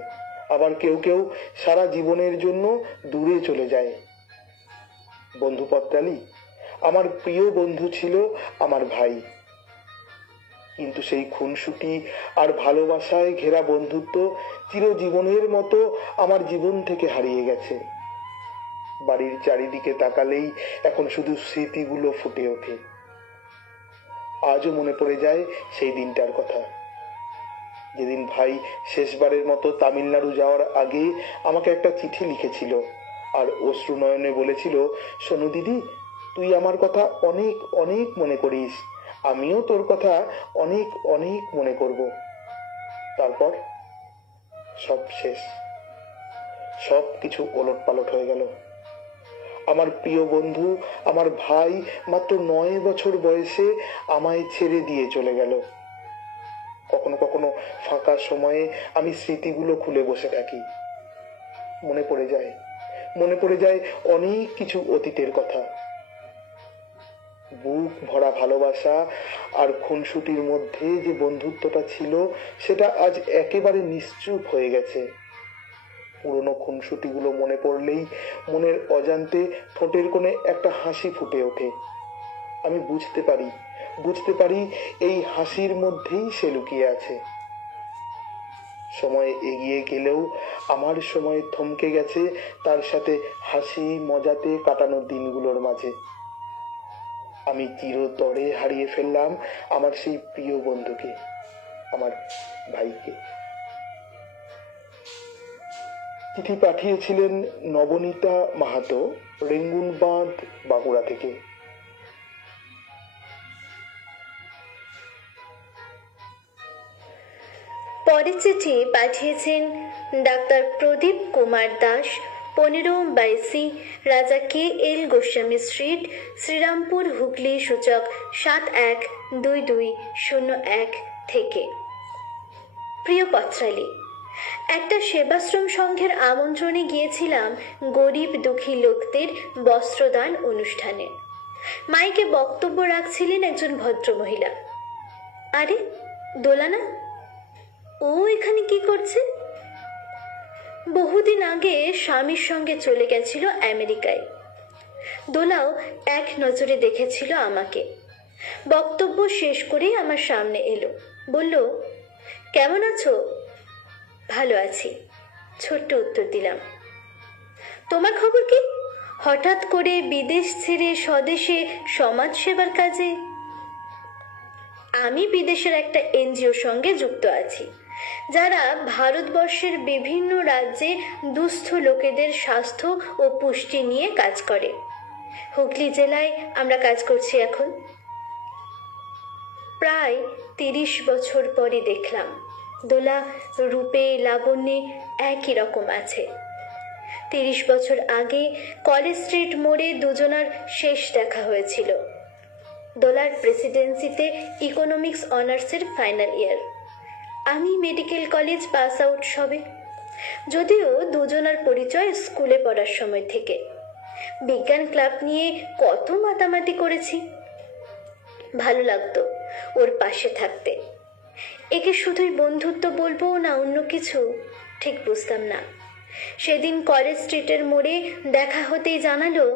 আবার কেউ কেউ সারা জীবনের জন্য দূরে চলে যায়। বন্ধু পত্রালি, আমার প্রিয় বন্ধু ছিল আমার ভাই, কিন্তু সেই খুনসুটি আর ভালোবাসায় ঘেরা বন্ধুত্ব চিরজীবনের মতো আমার জীবন থেকে হারিয়ে গেছে। বাড়ির চারিদিকে তাকালেই এখন শুধু স্মৃতিগুলো ফুটে ওঠে। আজও মনে পড়ে যায় সেই দিনটার কথা, যেদিন ভাই শেষবারের মতো তামিলনাড়ু যাওয়ার আগে আমাকে একটা চিঠি লিখেছিল আর অশ্রু নয়নে বলেছিল, শোনো দিদি, তুই আমার কথা অনেক অনেক মনে করিস, আমিও তোর কথা অনেক অনেক মনে করব। তারপর সব শেষ, সব কিছু ওলট পালট হয়ে গেল। আমার প্রিয় বন্ধু, আমার ভাই মাত্র 9 বছর বয়সে আমায় ছেড়ে দিয়ে চলে গেল। কখনো কখনো ফাঁকা সময়ে আমি স্মৃতিগুলো খুলে বসে থাকি। মনে পড়ে যায় অনেক কিছু অতীতের কথা। বুক ভরা ভালোবাসা আর খুনসুটির মধ্যে যে বন্ধুত্বটা ছিল সেটা আজ একেবারে নিশ্চুপ হয়ে গেছে। পুরনো খুনসুটিগুলো মনে পড়লেই মনের অজান্তে ঠোঁটের কোণে একটা হাসি ফুটে ওঠে। আমি বুঝতে পারি এই হাসির মধ্যেই সে লুকিয়ে আছে। সময় এগিয়ে গেলেও আমার সময় থমকে গেছে তার সাথে হাসি মজাতে কাটানোর দিনগুলোর মাঝে। আমি চিরতরে হারিয়ে ফেললাম আমার সেই প্রিয় বন্ধুকে, আমার ভাইকে। চিঠি পাঠিয়েছিলেন নবনীতা মাহাতো, রেঙ্গুন বাঁধ, বাঁকুড়া থেকে। পরের চিঠি পাঠিয়েছেন ডাক্তার প্রদীপ কুমার দাস, 15/22 রাজা KL গোস্বামী স্ট্রিট, শ্রীরামপুর, হুগলি, সূচক 712201 থেকে। প্রিয় পত্রালি, একটা সেবাশ্রম সংঘের আমন্ত্রণে গিয়েছিলাম গরিব দুঃখী লোকদের বস্ত্রদান অনুষ্ঠানে। মাইকে বক্তব্য রাখছিলেন একজন ভদ্রমহিলা। আরে দোলানা, ও এখানে কি করছে? বহুদিন আগে স্বামীর সঙ্গে চলে গেছিল আমেরিকায়। দোলাও এক নজরে দেখেছিল আমাকে। বক্তব্য শেষ করে আমার সামনে এলো, বলল, কেমন আছো? ভালো আছি, ছোট্ট উত্তর দিলাম। তোমার খবর কি? হঠাৎ করে বিদেশ ছেড়ে স্বদেশে সমাজ সেবার কাজে। আমি বিদেশের একটা এনজিওর সঙ্গে যুক্ত আছি, যারা ভারতবর্ষের বিভিন্ন রাজ্যে দুস্থ লোকেদের স্বাস্থ্য ও পুষ্টি নিয়ে কাজ করে। হুগলি জেলায় আমরা কাজ করছি এখন। প্রায় 30 বছর পরে দেখলাম দোলা রূপে লাবণ্যে একই রকম আছে। 30 বছর আগে কলেজ স্ট্রিট মোড়ে দুজনার শেষ দেখা হয়েছিল। দোলার প্রেসিডেন্সিতে ইকোনমিক্স অনার্সের ফাইনাল ইয়ার, আমি মেডিকেল কলেজ পাস আউট সবে। যদিও দুজনার পরিচয় স্কুলে পড়ার সময় থেকে। বিজ্ঞান ক্লাব নিয়ে কত মাতামাতি করেছি। ভালো লাগতো ওর পাশে থাকতে। একে শুধুই বন্ধুত্ব বলবো না অন্য কিছু ঠিক বুঝতাম না। সেদিন কলেজ স্ট্রিটের মোড়ে দেখা হতেই জানালো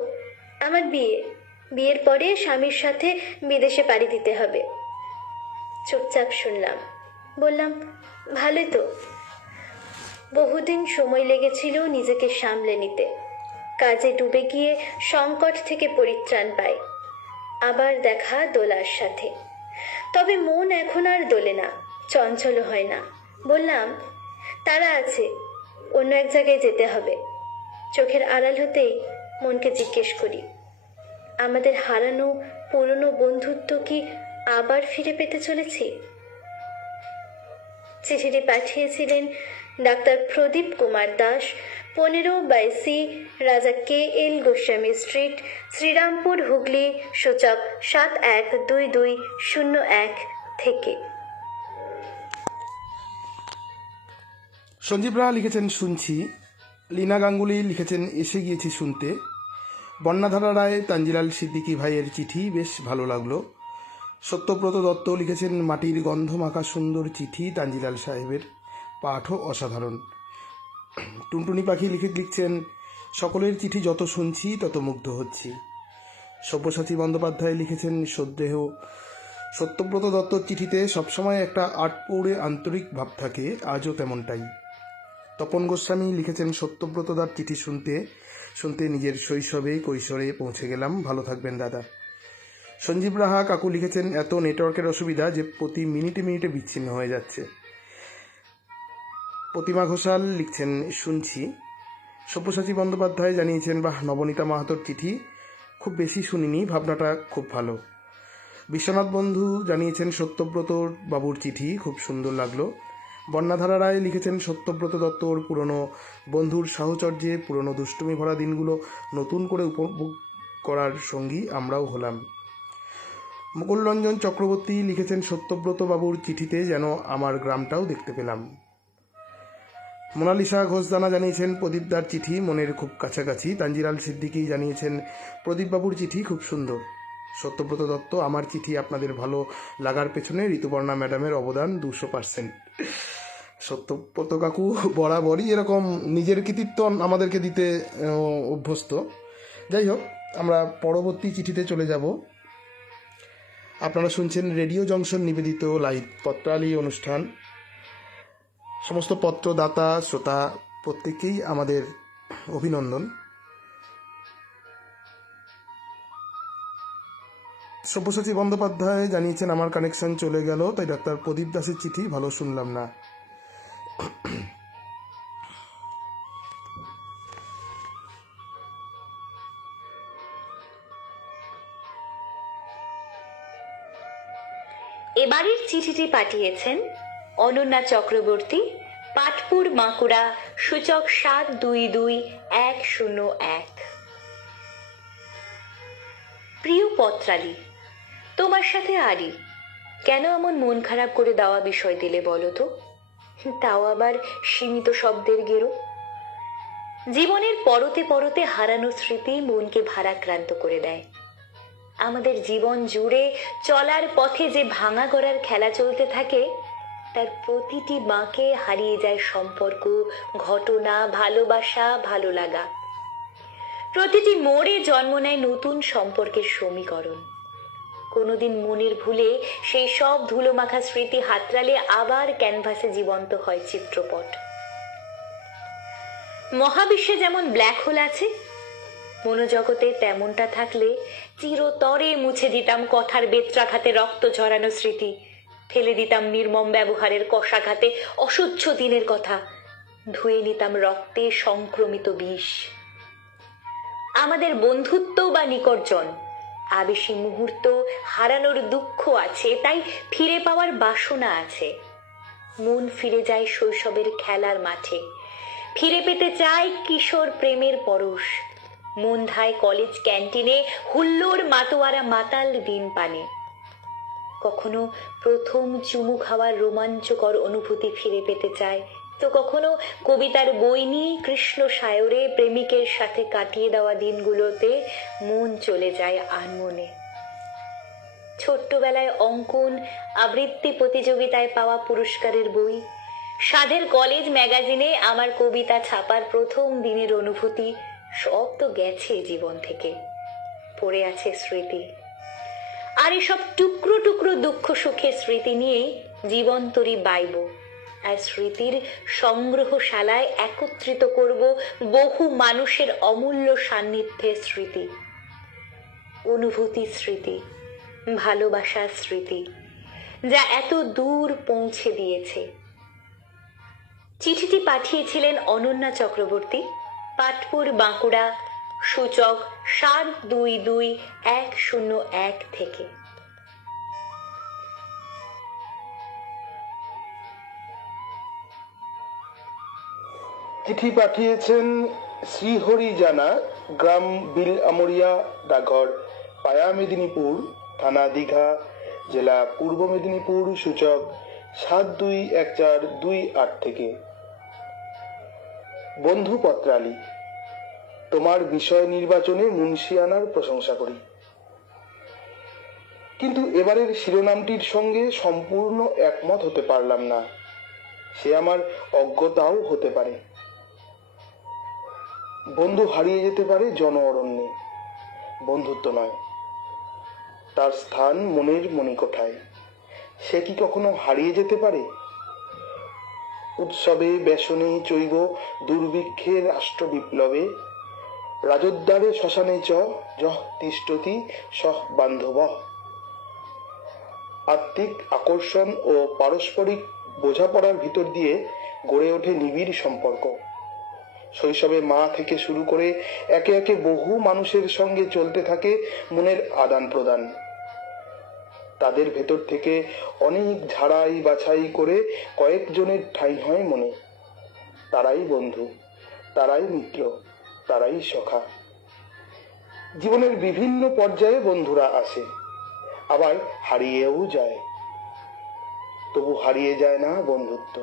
আমার বিয়ের পরে স্বামীর সাথে বিদেশে পাড়ি দিতে হবে। চুপচাপ শুনলাম, বললাম ভালোই তো। বহুদিন সময় লেগেছিল নিজেকে সামলে নিতে। কাজে ডুবে গিয়ে সংকট থেকে পরিত্রাণ পাই। আবার দেখা দোলার সাথে। তবে মন এখন আর দোলে না, চঞ্চল হয় না। বললাম তারা আছে, অন্য এক জায়গায় যেতে হবে। চোখের আড়াল হতেই মনকে জিজ্ঞেস করি, আমাদের হারানো পুরনো বন্ধুত্ব কি আবার ফিরে পেতে চলেছি? চিঠিটি পাঠিয়েছিলেন ডাক্তার প্রদীপ কুমার দাস, 15/সি, রাজা KL গোস্বামী স্ট্রিট, শ্রীরামপুর, হুগলি, সূচক 712201 থেকে। সঞ্জীব রায় লিখেছেন শুনছি। লীনা গাঙ্গুলি লিখেছেন এসে গিয়েছি শুনতে। বন্যাধারা রায় তানজিলাল সিদ্দিকী ভাইয়ের চিঠি বেশ ভালো লাগলো। সত্যব্রত দত্ত লিখেছেন মাটির গন্ধ মাখা সুন্দর চিঠি তানজিলাল সাহেবের, পাঠও অসাধারণ। টুনটুনি পাখি লিখছেন সকলের চিঠি যত শুনছি তত মুগ্ধ হচ্ছি। সব্যসাচী বন্দ্যোপাধ্যায় লিখেছেন শ্রদ্ধেয় সত্যব্রত দত্তর চিঠিতে সবসময় একটা আটপৌড়ে আন্তরিক ভাব থাকে, আজও তেমনটাই। তপন গোস্বামী লিখেছেন সত্যব্রতদার চিঠি শুনতে শুনতে নিজের শৈশবে কৈশোরে পৌঁছে গেলাম, ভালো থাকবেন দাদা। সঞ্জীব রাহা কাকু লিখেছেন এত নেটওয়ার্কের অসুবিধা যে প্রতি মিনিটে মিনিটে বিচ্ছিন্ন হয়ে যাচ্ছে। প্রতিমা ঘোষাল লিখছেন শুনছি। সব্যসাচী বন্দ্যোপাধ্যায় জানিয়েছেন বাহ, নবনীতা মাহাতোর চিঠি খুব বেশি শুনিনি, ভাবনাটা খুব ভালো। বিশ্বনাথ বন্ধু জানিয়েছেন সত্যব্রত বাবুর চিঠি খুব সুন্দর লাগলো। বন্যাধারা রায় লিখেছেন সত্যব্রত দত্তর পুরনো বন্ধুর সাহচর্যে পুরনো দুষ্টুমি ভরা দিনগুলো নতুন করে উপভোগ করার সঙ্গী আমরাও হলাম। মুকুল রঞ্জন চক্রবর্তী লিখেছেন সত্যব্রত বাবুর চিঠিতে যেন আমার গ্রামটাও দেখতে পেলাম। মোনালিসা ঘোষদানা জানিয়েছেন প্রদীপদার চিঠি মনের খুব কাছাকাছি। তানজিলাল সিদ্দিকী জানিয়েছেন প্রদীপবাবুর চিঠি খুব সুন্দর। সত্যব্রত দত্ত আমার চিঠি আপনাদের ভালো লাগার পেছনে ঋতুপর্ণা ম্যাডামের অবদান 200%। সত্যব্রত কাকু বরাবরই এরকম নিজের কৃতিত্ব আমাদেরকে দিতে অভ্যস্ত। যাই হোক, আমরা পরবর্তী চিঠিতে চলে যাব। আপনারা শুনছেন রেডিও জংশন নিবেদিত লাইভ পত্রালি অনুষ্ঠান। সমস্ত পত্রদাতা শ্রোতা প্রত্যেকেই আমাদের অভিনন্দন। সব্যসাচী বন্দ্যোপাধ্যায় জানিয়েছেন আমার কানেকশন চলে গেল, তাই ডাক্তার প্রদীপ দাসের চিঠি ভালো শুনলাম না। এবারের চিঠিটি পাঠিয়েছেন অনন্যা চক্রবর্তী, পাটপুর, বাঁকুড়া, সূচক 722101। প্রিয় পত্রালি, তোমার সাথে আরি কেন এমন মন খারাপ করে দেওয়া বিষয় দিলে বলো তো, তাও আবার সীমিত শব্দের গেরো। জীবনের পরতে পরতে হারানো স্মৃতি মনকে ভারাক্রান্ত করে দেয়। আমাদের জীবন জুড়ে চলার পথে যে ভাঙা গড়ার খেলা চলতে থাকে, তার প্রতিটি বাঁকে হারিয়ে যায় সম্পর্ক, ঘটনা, ভালোবাসা, ভালো লাগা। প্রতিটি মোড়ে জন্ম নেয় নতুন সম্পর্কের সমীকরণ। কোনোদিন মনের ভুলে সেই সব ধুলোমাখা স্মৃতি হাতড়ালে আবার ক্যানভাসে জীবন্ত হয় চিত্রপট। মহাবিশ্বে যেমন ব্ল্যাক হোল আছে, মনোজগতে তেমনটা থাকলে চিরতরে মুছে দিতাম কথার বেত্রাঘাতে রক্ত ঝরানো স্মৃতি, ফেলে দিতাম নির্মম ব্যবহারের কষাঘাতে অসহ্য দিনের কথা, ধুয়ে নিতাম রক্তে সংক্রমিত বিষ। আমাদের বন্ধুত্ব বা নিকর্জন, আবেশী মুহূর্ত হারানোর দুঃখ আছে, তাই ফিরে পাওয়ার বাসনা আছে। মন ফিরে যায় শৈশবের খেলার মাঠে, ফিরে পেতে চায় কিশোর প্রেমের পরশ। মন ধায় কলেজ ক্যান্টিনে হুল্লোড় মাতোয়ারা মাতাল দিন পানে। কখনো প্রথম চুমু খাওয়ার রোমাঞ্চকর অনুভূতি ফিরে পেতে চায়, তো কখনো কবিতার বই নিয়ে কৃষ্ণ সায়রে প্রেমিকের সাথে কাটিয়ে দেওয়া দিনগুলোতে মন চলে যায় আনমনে। ছোট্টবেলায় অঙ্কন আবৃত্তি প্রতিযোগিতায় পাওয়া পুরস্কারের বই, সাধের কলেজ ম্যাগাজিনে আমার কবিতা ছাপার প্রথম দিনের অনুভূতি সব তো গেছে জীবন থেকে, পড়ে আছে স্মৃতি। আর এসব টুকরো টুকরো দুঃখ সুখের স্মৃতি নিয়েই জীবন তরি বাইব, আর স্মৃতির সংগ্রহশালায় একত্রিত করব বহু মানুষের অমূল্য সান্নিধ্যের স্মৃতি, অনুভূতি স্মৃতি, ভালোবাসার স্মৃতি, যা এত দূর পৌঁছে দিয়েছে। চিঠিটি পাঠিয়েছিলেন অনন্যা চক্রবর্তী, পাটপুর, বাঁকুড়া, সূচক 722101 থেকে। চিঠি পাঠিয়েছেন শ্রীহরি জানা, গ্রাম বিল আমরিয়া, ডাকঘর পায়া মেদিনীপুর, থানা দীঘা, জেলা পূর্ব মেদিনীপুর, সূচক 721428 থেকে। বন্ধু পত্রালী, তোমার বিষয় নির্বাচনে মুন্সিয়ানার প্রশংসা করি, কিন্তু এবারের শিরোনামটির সঙ্গে সম্পূর্ণ একমত হতে পারলাম না। সে আমার অজ্ঞতাও হতে পারে। বন্ধু হারিয়ে যেতে পারে জন অরণ্যে, বন্ধুত্ব নয়। তার স্থান মনের মণিকোঠায়। সে কি কখনো হারিয়ে যেতে পারে? উৎসবে, ব্যসনে, চৈব দুর্ভিক্ষে, রাষ্ট্র বিপ্লবে, রাজোদ্যারে, শ্মশানে চ যহ তিষ্ঠতি সহ বান্ধব। আত্মিক আকর্ষণ ও পারস্পরিক বোঝাপড়ার ভিতর দিয়ে গড়ে ওঠে নিবিড় সম্পর্ক। শৈশবে মা থেকে শুরু করে একে একে বহু মানুষের সঙ্গে চলতে থাকে মনের আদান প্রদান। তাদের ভেতর থেকে অনেক ঝাড়াই বাছাই করে কয়েকজনের ঠাঁই হয় মনে। তারাই বন্ধু, তারাই মিত্র, তারাই সখা। জীবনের বিভিন্ন পর্যায়ে বন্ধুরা আসে, আবার হারিয়েও যায়। তবু হারিয়ে যায় না বন্ধুত্ব।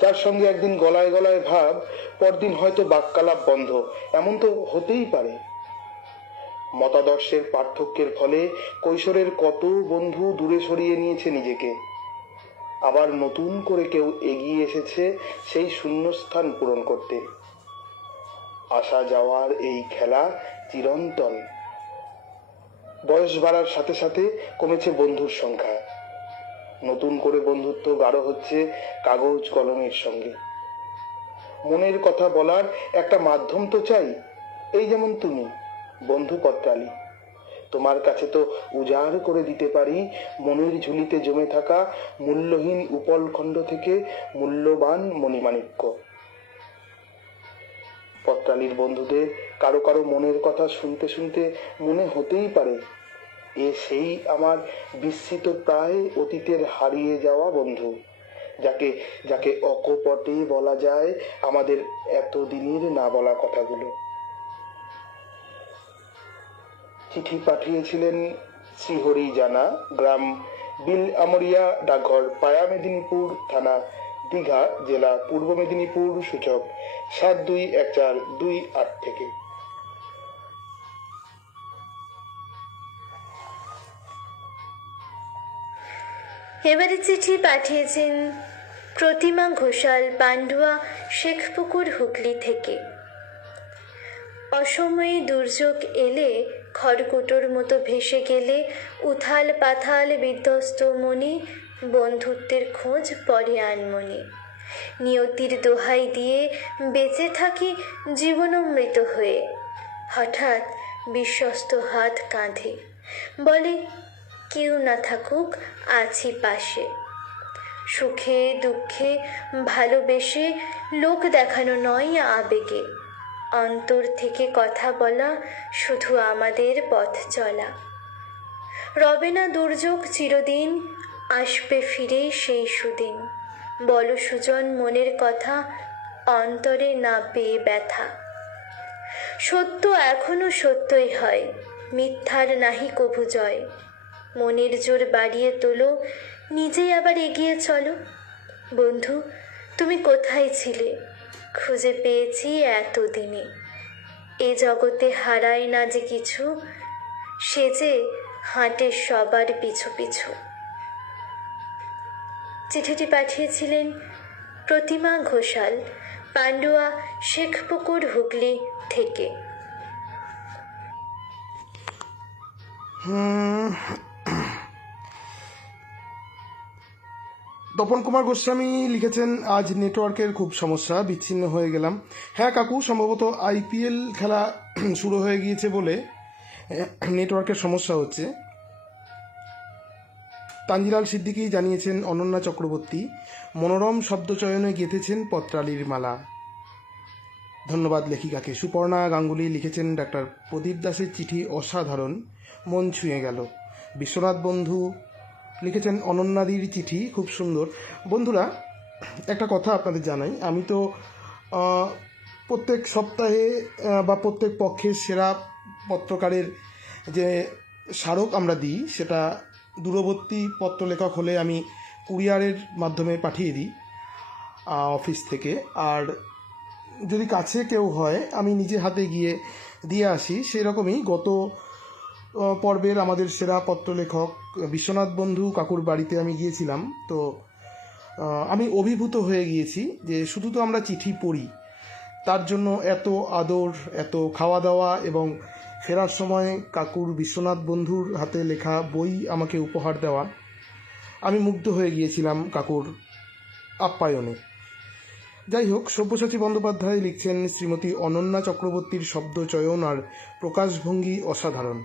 যার সঙ্গে একদিন গলায় গলায় ভাব, পরদিন হয়তো বাক্যালাপ বন্ধ, এমন তো হতেই পারে। মতাদর্শের পার্থক্যের ফলে কৈশোরের কত বন্ধু দূরে সরিয়ে নিয়েছে নিজেকে, আবার নতুন করে কেউ এগিয়ে এসেছে সেই শূন্যস্থান পূরণ করতে। আসা যাওয়ার এই খেলা চিরন্তন। বয়স বাড়ার সাথে সাথে কমেছে বন্ধুর সংখ্যা। নতুন করে বন্ধুত্ব গাঢ় হচ্ছে কাগজ কলমের সঙ্গে। মনের কথা বলার একটা মাধ্যম তো চাই। এই যেমন তুমি, বন্ধু পত্রালী, তোমার কাছে তো উজাড় করে দিতে পারি মনের ঝুলিতে জমে থাকা মূল্যহীন উপলখণ্ড থেকে মূল্যবান মণিমাণিক্য। পত্রালীর বন্ধুদের কারো কারো মনের কথা শুনতে শুনতে মনে হতেই পারে, এ সেই আমার বিস্মৃত প্রায় অতীতের হারিয়ে যাওয়া বন্ধু, যাকে যাকে অকপটে বলা যায় আমাদের এতদিনের না বলা কথাগুলো। চিঠি পাঠিয়েছিলেন শ্রীহরি জানা, গ্রাম বিল আমরিয়া, ডাকঘর পায়া মেদিনীপুর, থানা দীঘা, জেলা পূর্ব মেদিনীপুর, সূচক 721428 থেকে। এবারে চিঠি পাঠিয়েছেন প্রতিমা ঘোষাল, পান্ডুয়া, শেখপুকুর, হুগলি থেকে। অসময়ে দুর্যোগ এলে খড়কুটোর মতো ভেসে গেলে উথাল পাথাল বিধ্বস্ত মনে বন্ধুত্বের খোঁজ পরে আনমনে। নিয়তির দোহাই দিয়ে বেঁচে থাকি জীবনমৃত হয়ে। হঠাৎ বিশ্বস্ত হাত কাঁধে বলে, কেউ না থাকুক আছি পাশে। সুখে দুঃখে ভালোবেসে লোক দেখানো নয় আবেগে, অন্তর থেকে কথা বলা শুধু আমাদের পথ চলা। রবে না দুর্যোগ চিরদিন, আসবে ফিরে সেই সুদিন। বলো সুজন মনের কথা, অন্তরে না পেয়ে ব্যথা। সত্য এখনো সত্যই হয়, মিথ্যার নাহি কভু জয়। মনের জোর বাড়িয়ে তোলো, নিজেই আবার এগিয়ে চলো। বন্ধু, তুমি কোথায় ছিলে? খুঁজে পেয়েছি এতদিনে। এ জগতে হারায় না যে কিছু, সে যে হাঁটে সবার পিছু পিছু। চিঠিটি পাঠিয়েছিলেন প্রতিমা ঘোষাল, পান্ডুয়া, শেখপুকুর, হুগলি থেকে। তপন কুমার গোস্বামী লিখেছেন, আজ নেটওয়ার্কের খুব সমস্যা, বিচ্ছিন্ন হয়ে গেলাম। হ্যাঁ কাকু, সম্ভবত আইপিএল খেলা শুরু হয়ে গিয়েছে বলে নেটওয়ার্কের সমস্যা হচ্ছে। তানজিলাল সিদ্দিকী জানিয়েছেন, অনন্যা চক্রবর্তী মনোরম শব্দচয়নে গেঁথেছেন পত্রালীর মালা। ধন্যবাদ লেখিকাকে। সুপর্ণা গাঙ্গুলি লিখেছেন, ডাক্তার প্রদীপ দাসের চিঠি অসাধারণ, মন ছুঁয়ে গেল। বিশ্বনাথ বন্ধু লিখেছেন, অনন্যাদির চিঠি খুব সুন্দর। বন্ধুরা, একটা কথা আপনাদের জানাই, আমি তো প্রত্যেক সপ্তাহে বা প্রত্যেক পক্ষের সেরা পত্রকারের যে স্মারক আমরা দিই, সেটা দূরবর্তী পত্রলেখক হলে আমি কুরিয়ারের মাধ্যমে পাঠিয়ে দিই অফিস থেকে। আর যদি কাছে কেউ হয়, আমি নিজে হাতে গিয়ে দিয়ে আসি। সেরকমই গত পর্বের আমাদের সেরা পত্রলেখক বিশ্বনাথ বন্ধু কাকুর বাড়িতে আমি গিয়েছিলাম। তো আমি অভিভূত হয়ে গিয়েছি যে শুধু তো আমরা চিঠি পড়ি, তার জন্য এত আদর, এত খাওয়া দাওয়া, এবং ফেরার সময় কাকুর বিশ্বনাথ বন্ধুর হাতে লেখা বই আমাকে উপহার দেওয়া, আমি মুগ্ধ হয়ে গিয়েছিলাম কাকুর আপ্যায়নে। যাই হোক, সব্যসাচী বন্দ্যোপাধ্যায় লিখছেন, শ্রীমতী অনন্যা চক্রবর্তীর শব্দচয়ন আর প্রকাশভঙ্গি অসাধারণ।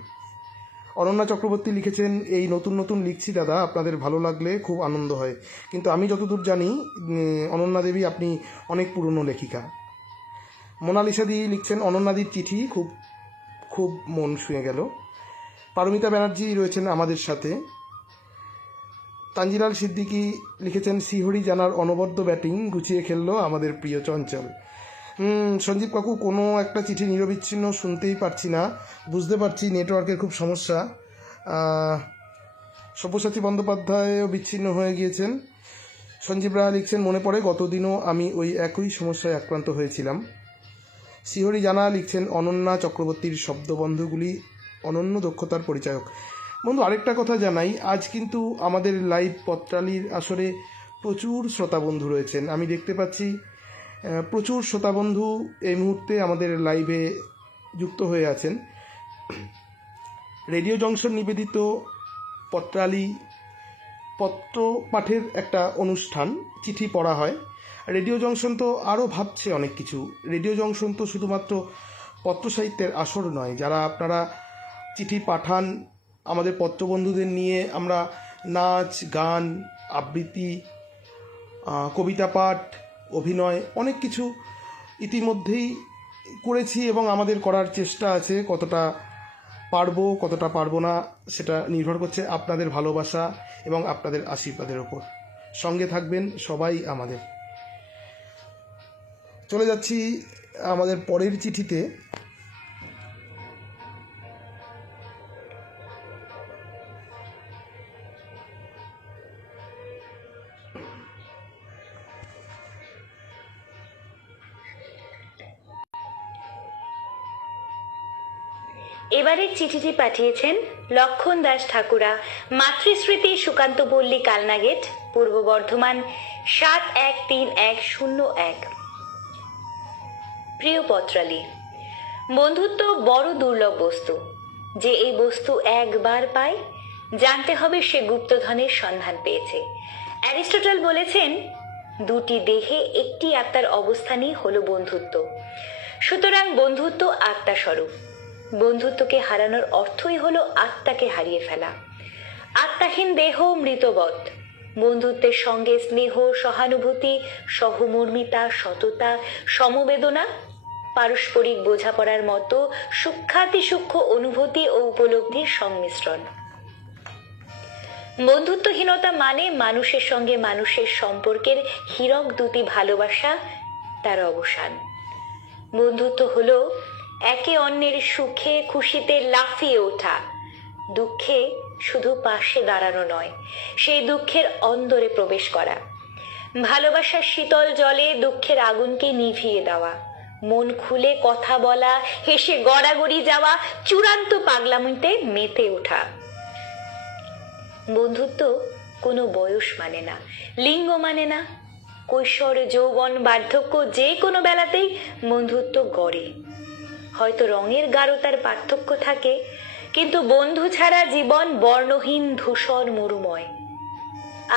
অনন্যা চক্রবর্তী লিখেছেন, এই নতুন নতুন লিখছি দাদা, আপনাদের ভালো লাগলে খুব আনন্দ হয়। কিন্তু আমি যতদূর জানি অনন্যা দেবী আপনি অনেক পুরনো লেখিকা। মোনালিসাদি লিখছেন, অনন্যাদির চিঠি খুব খুব মন ছুঁয়ে গেল। পারমিতা ব্যানার্জি রয়েছেন আমাদের সাথে। তানজিলাল সিদ্দিকী লিখেছেন, শ্রীহরি জানার অনবদ্য ব্যাটিং গুছিয়ে খেললো আমাদের প্রিয় চঞ্চল। সঞ্জীব কাকু, কোনো একটা চিঠি নিরবিচ্ছিন্ন শুনতেই পারছি না, বুঝতে পারছি নেটওয়ার্কের খুব সমস্যা। সব্যসাচী বন্দ্যোপাধ্যায়ও বিচ্ছিন্ন হয়ে গিয়েছেন। সঞ্জীব রায় লিখছেন, মনে পড়ে গতদিনও আমি ওই একই সমস্যায় আক্রান্ত হয়েছিলাম। শ্রীহরি জানা লিখছেন, অনন্যা চক্রবর্তীর শব্দবন্ধগুলি অনন্য দক্ষতার পরিচায়ক। বন্ধু, আরেকটা কথা জানাই, আজ কিন্তু আমাদের লাইভ পত্রালীর আসরে প্রচুর শ্রোতাবন্ধু রয়েছেন। আমি দেখতে পাচ্ছি প্রচুর শ্রোতাবন্ধু এই মুহূর্তে আমাদের লাইভে যুক্ত হয়ে আছেন। রেডিও জংশন নিবেদিত পত্রালী পত্র পাঠের একটা অনুষ্ঠান, চিঠি পড়া হয়। রেডিও জংশন তো আরও ভাবছে অনেক কিছু। রেডিও জংশন তো শুধুমাত্র পত্র সাহিত্যের আসর নয়। যারা আপনারা চিঠি পাঠান আমাদের পত্রবন্ধুদের নিয়ে, আমরা নাচ, গান, আবৃত্তি, কবিতা পাঠ, অভিনয়, অনেক কিছু ইতিমধ্যেই করেছি এবং আমাদের করার চেষ্টা আছে। কতটা পারবো কতটা পারবো না সেটা নির্ভর করছে আপনাদের ভালোবাসা এবং আপনাদের আশীর্বাদের ওপর। সঙ্গে থাকবেন সবাই আমাদের। চলে যাচ্ছি আমাদের পরের চিঠিতে। এবারের চিঠিটি পাঠিয়েছেন লক্ষণ দাস ঠাকুরা, মাতৃস্মৃতি, সুকান্ত পল্লী, কালনাগেট, পূর্ব বর্ধমান 713101। প্রিয় পত্রালী, বন্ধুত্ব বড় দুর্লভ বস্তু। যে এই বস্তু একবার পায়, জানতে হবে সে গুপ্তধনের সন্ধান পেয়েছে। অ্যারিস্টটল বলেছেন, দুটি দেহে একটি আত্মার অবস্থানই হলো বন্ধুত্ব। সুতরাং বন্ধুত্ব আত্মা স্বরূপ। বন্ধুত্বকে হারানোর অর্থই হলো আত্মাকে হারিয়ে ফেলা। আত্মাহীন দেহ মৃতবৎ। বন্ধুত্বের সঙ্গে স্নেহ, সহানুভূতি, সহমর্মিতা, সততা, সমবেদনা, পারস্পরিক বোঝাপড়ার মতো সূক্ষ্মাতিসূক্ষ্ম অনুভূতি ও উপলব্ধির সংমিশ্রণ। বন্ধুত্বহীনতা মানে মানুষের সঙ্গে মানুষের সম্পর্কের হীরক দুটি ভালোবাসা, তার অবসান। বন্ধুত্ব হলো একে অন্যের সুখে খুশিতে লাফিয়ে ওঠা, দুঃখে শুধু পাশে দাঁড়ানো নয়, সেই দুঃখের অন্দরে প্রবেশ করা। ভালোবাসার শীতল জলে দুঃখের আগুনকে নিভিয়ে দেওয়া, মন খুলে কথা বলা, হেসে গড়াগড়ি যাওয়া, চূড়ান্ত পাগলামিতে মেতে ওঠা। বন্ধুত্ব কোনো বয়স মানে না, লিঙ্গ মানে না। কৈশোর, যৌবন, বার্ধক্য যে কোনো বেলাতেই বন্ধুত্ব গড়ে। হয়তো রঙের গাঢ়তার পার্থক্য থাকে, কিন্তু বন্ধু ছাড়া জীবন বর্ণহীন, ধূসর, মরুময়।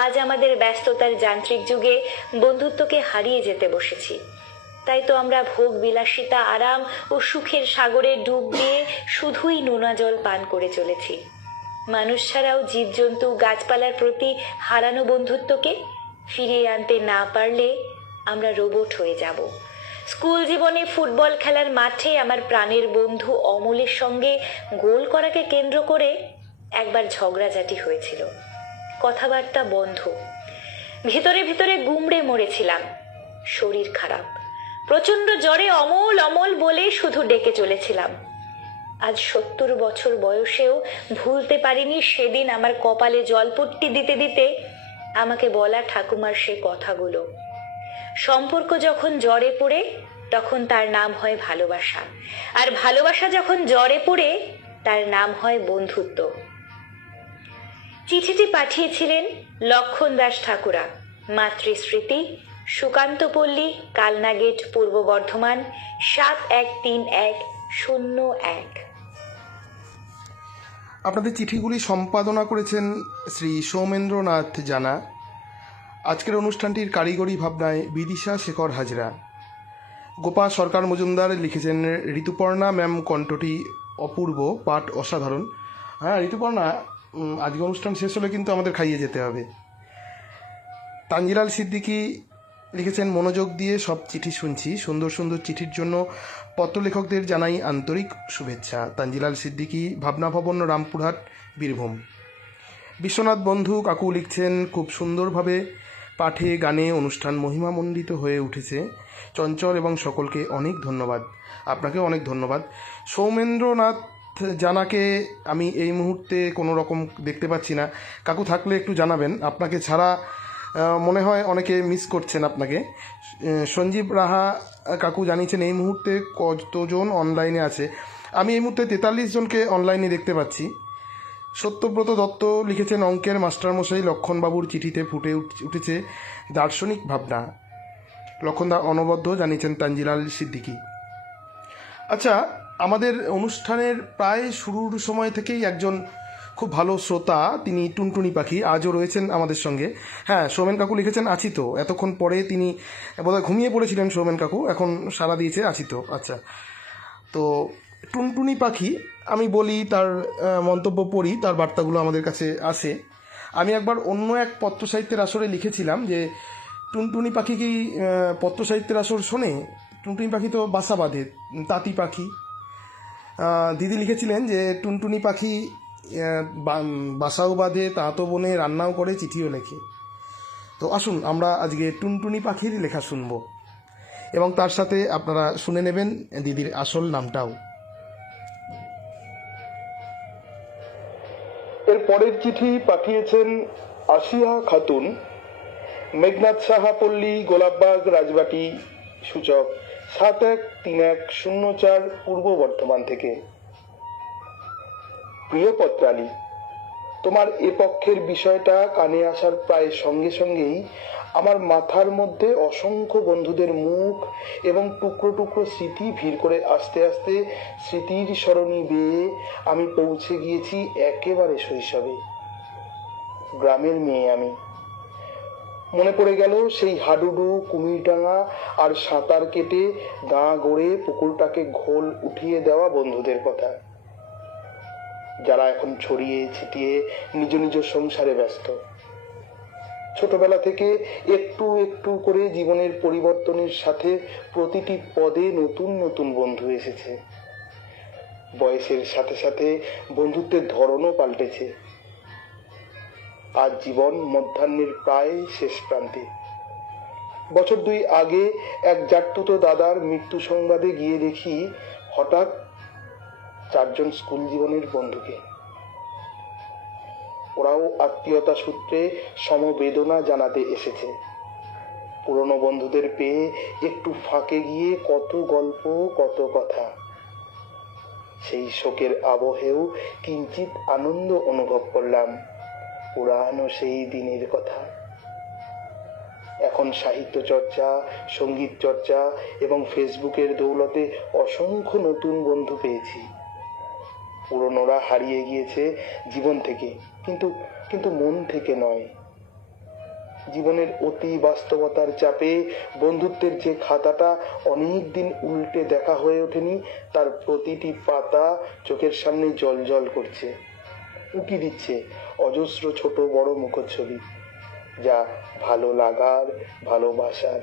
আজ আমাদের ব্যস্ততার যান্ত্রিক যুগে বন্ধুত্বকে হারিয়ে যেতে বসেছি। তাই তো আমরা ভোগ বিলাসিতা, আরাম ও সুখের সাগরে ডুব দিয়ে শুধুই নোনা জল পান করে চলেছি। মানুষ ছাড়াও জীবজন্তু, গাছপালার প্রতি হারানো বন্ধুত্বকে ফিরিয়ে আনতে না পারলে আমরা রোবট হয়ে যাব। স্কুল জীবনে ফুটবল খেলার মাঠে আমার প্রাণের বন্ধু অমলের সঙ্গে গোল করাকে কেন্দ্র করে একবার ঝগড়াঝাটি হয়েছিল। কথাবার্তা বন্ধ। ভিতরে ভিতরে গুমড়ে মরেছিলাম। শরীর খারাপ। প্রচন্ড জ্বরে অমল অমল বলে শুধু ডেকে চলেছিলাম। আজ 70 বছর বয়সেও ভুলতে পারিনি সেদিন আমার কপালে জলপট্টি দিতে দিতে আমাকে বলা ঠাকুমার সে কথাগুলো। সম্পর্ক যখন জ্বরে পড়ে তখন তার নাম হয় ভালোবাসা, আর ভালোবাসা যখন জ্বরে পড়ে তার নাম হয় বন্ধুত্ব। চিঠিটি পাঠিয়েছিলেন লক্ষণ দাস ঠাকুরা, মাতৃস্মৃতি, সুকান্তপল্লী, কালনা গেট, পূর্ব বর্ধমান 713101। আপনাদের চিঠিগুলি সম্পাদনা করেছেন শ্রী সৌমেন্দ্রনাথ জানা। আজকের অনুষ্ঠানটির কারিগরি ভাবনায় বিদিশা শেখর হাজরা। গোপা সরকার মজুমদার লিখেছেন, ঋতুপর্ণা ম্যাম কণ্ঠটি অপূর্ব, পাঠ অসাধারণ। হ্যাঁ ঋতুপর্ণা, আজকে অনুষ্ঠান শেষ হলে কিন্তু আমাদের খাইয়ে যেতে হবে। তানজিলাল সিদ্দিকী লিখেছেন, মনোযোগ দিয়ে সব চিঠি শুনছি। সুন্দর সুন্দর চিঠির জন্য পত্রলেখকদের জানাই আন্তরিক শুভেচ্ছা। তানজিলাল সিদ্দিকী, ভাবনা ভবন, রামপুরহাট, বীরভূম। বিশ্বনাথ বন্ধু কাকু লিখছেন, খুব সুন্দরভাবে পাঠে গানে অনুষ্ঠান মহিমামণ্ডিত হয়ে উঠেছে। চঞ্চল এবং সকলকে অনেক ধন্যবাদ। আপনাকেও অনেক ধন্যবাদ। সৌমেন্দ্রনাথ জানাকে আমি এই মুহূর্তে কোনো রকম দেখতে পাচ্ছি না। কাকু থাকলে একটু জানাবেন। আপনাকে ছাড়া মনে হয় অনেকে মিস করছেন আপনাকে। সঞ্জীব রাহা কাকু জানিয়েছেন এই মুহূর্তে কতজন অনলাইনে আছে। আমি এই মুহূর্তে 43 জনকে অনলাইনে দেখতে পাচ্ছি। সত্যব্রত দত্ত লিখেছেন, অঙ্কের মাস্টারমশাই লক্ষণবাবুর চিঠিতে ফুটে উঠেছে দার্শনিক ভাবনা। লক্ষণদা অনবদ্য জানিয়েছেন তানজিলাল সিদ্দিকী। আচ্ছা, আমাদের অনুষ্ঠানের প্রায় শুরুর সময় থেকেই একজন খুব ভালো শ্রোতা, তিনি টুনটুনি পাখি, আজও রয়েছেন আমাদের সঙ্গে। হ্যাঁ, সৌমেন কাকু লিখেছেন আছি তো। এতক্ষণ পরে তিনি বোধহয় ঘুমিয়ে পড়েছিলেন সৌমেন কাকু, এখন সাড়া দিয়েছে আছি তো। আচ্ছা, তো টুনটুনি পাখি, আমি বলি তার মন্তব্য পড়ি, তার বার্তাগুলো আমাদের কাছে আসে। আমি একবার অন্য এক পত্র সাহিত্যের আসরে লিখেছিলাম যে টুনটুনি পাখি কি পত্র সাহিত্যের আসর শোনে? টুনটুনি পাখি তো বাসা বাঁধে, তাঁতি পাখি। দিদি লিখেছিলেন যে টুনটুনি পাখি বাসাও বাঁধে, তাঁতও বোনে, রান্নাও করে, চিঠিও লেখে। তো আসুন আমরা আজকে টুনটুনি পাখির লেখা শুনব এবং তার সাথে আপনারা শুনে নেবেন দিদির আসল নামটাও। এর পরের চিঠি পাঠিয়েছেন আসিয়া খাতুন, মেঘনাথ সাহা পল্লী, গোলাপবাগ, রাজবাটি, সূচক 713104, পূর্ব বর্ধমান থেকে। প্রিয় পত্রালী, তোমার এ পক্ষের বিষয়টা কানে আসার প্রায় সঙ্গে সঙ্গেই আমার মাথার মধ্যে অসংখ্য বন্ধুদের মুখ এবং টুকরো টুকরো স্মৃতি ভিড় করে আস্তে আস্তে স্মৃতির সরণি বেয়ে আমি পৌঁছে গিয়েছি একেবারে শৈশবে। গ্রামের মেয়ে আমি। মনে পড়ে গেল সেই হাডুডু, কুমিরডাঙ্গা আর সাঁতার কেটে গা গড়ে পুকুরটাকে ঘোল উঠিয়ে দেওয়া বন্ধুদের কথা, যারা এখন ছড়িয়ে ছিটিয়ে নিজ নিজ সংসারে ব্যস্ত। ছোটবেলা থেকে একটু একটু করে জীবনের পরিবর্তনের সাথে প্রতিটি পদে নতুন নতুন বন্ধু এসেছে। বয়সের সাথে সাথে বন্ধুত্বের ধরনও পাল্টেছে। আজ জীবন মধ্যাহ্নের প্রায় শেষ প্রান্তে। বছর 2 আগে এক জাটতুতো দাদার মৃত্যু সংবাদে গিয়ে দেখি হঠাৎ 4 জন স্কুল জীবনের বন্ধুকে। ওরাও আত্মীয়তা সূত্রে সমবেদনা জানাতে এসেছে। পুরনো বন্ধুদের পেয়ে একটু ফাঁকে গিয়ে কত গল্প, কত কথা। সেই শোকের আবহেও কিঞ্চিত আনন্দ অনুভব করলাম পুরানো সেই দিনের কথা। এখন সাহিত্য চর্চা, সঙ্গীত চর্চা এবং ফেসবুকের দৌলতে অসংখ্য নতুন বন্ধু পেয়েছি। পুরনোরা হারিয়ে গিয়েছে জীবন থেকে, কিন্তু মন থেকে নয়। জীবনের অতি বাস্তবতার চাপে বন্ধুত্বের যে খাতাটা অনেক দিন উল্টে দেখা হয়ে ওঠেনি, তার প্রতিটি পাতা চোখের সামনে জ্বলজ্বল করছে, উকি দিচ্ছে অজস্র ছোট বড় মুখচ্ছবি, যা ভালো লাগার, ভালোবাসার।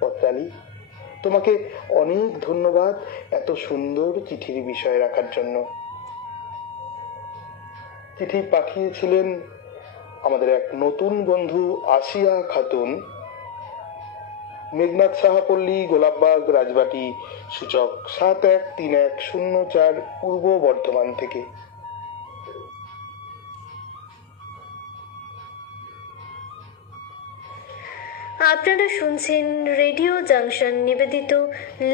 পদ্মালি, তোমাকে অনেক ধন্যবাদ এত সুন্দর চিঠির বিষয় রাখার জন্য। চিঠি পাঠিয়েছিলেন আমাদের এক নতুন বন্ধু আসিয়া খাতুন, মেঘনাথ সাহাপল্লী, গোলাপবাগ, রাজবাটি, সূচক 713104, পূর্ব বর্ধমান থেকে। আপনারা শুনছেন রেডিও জাংশন নিবেদিত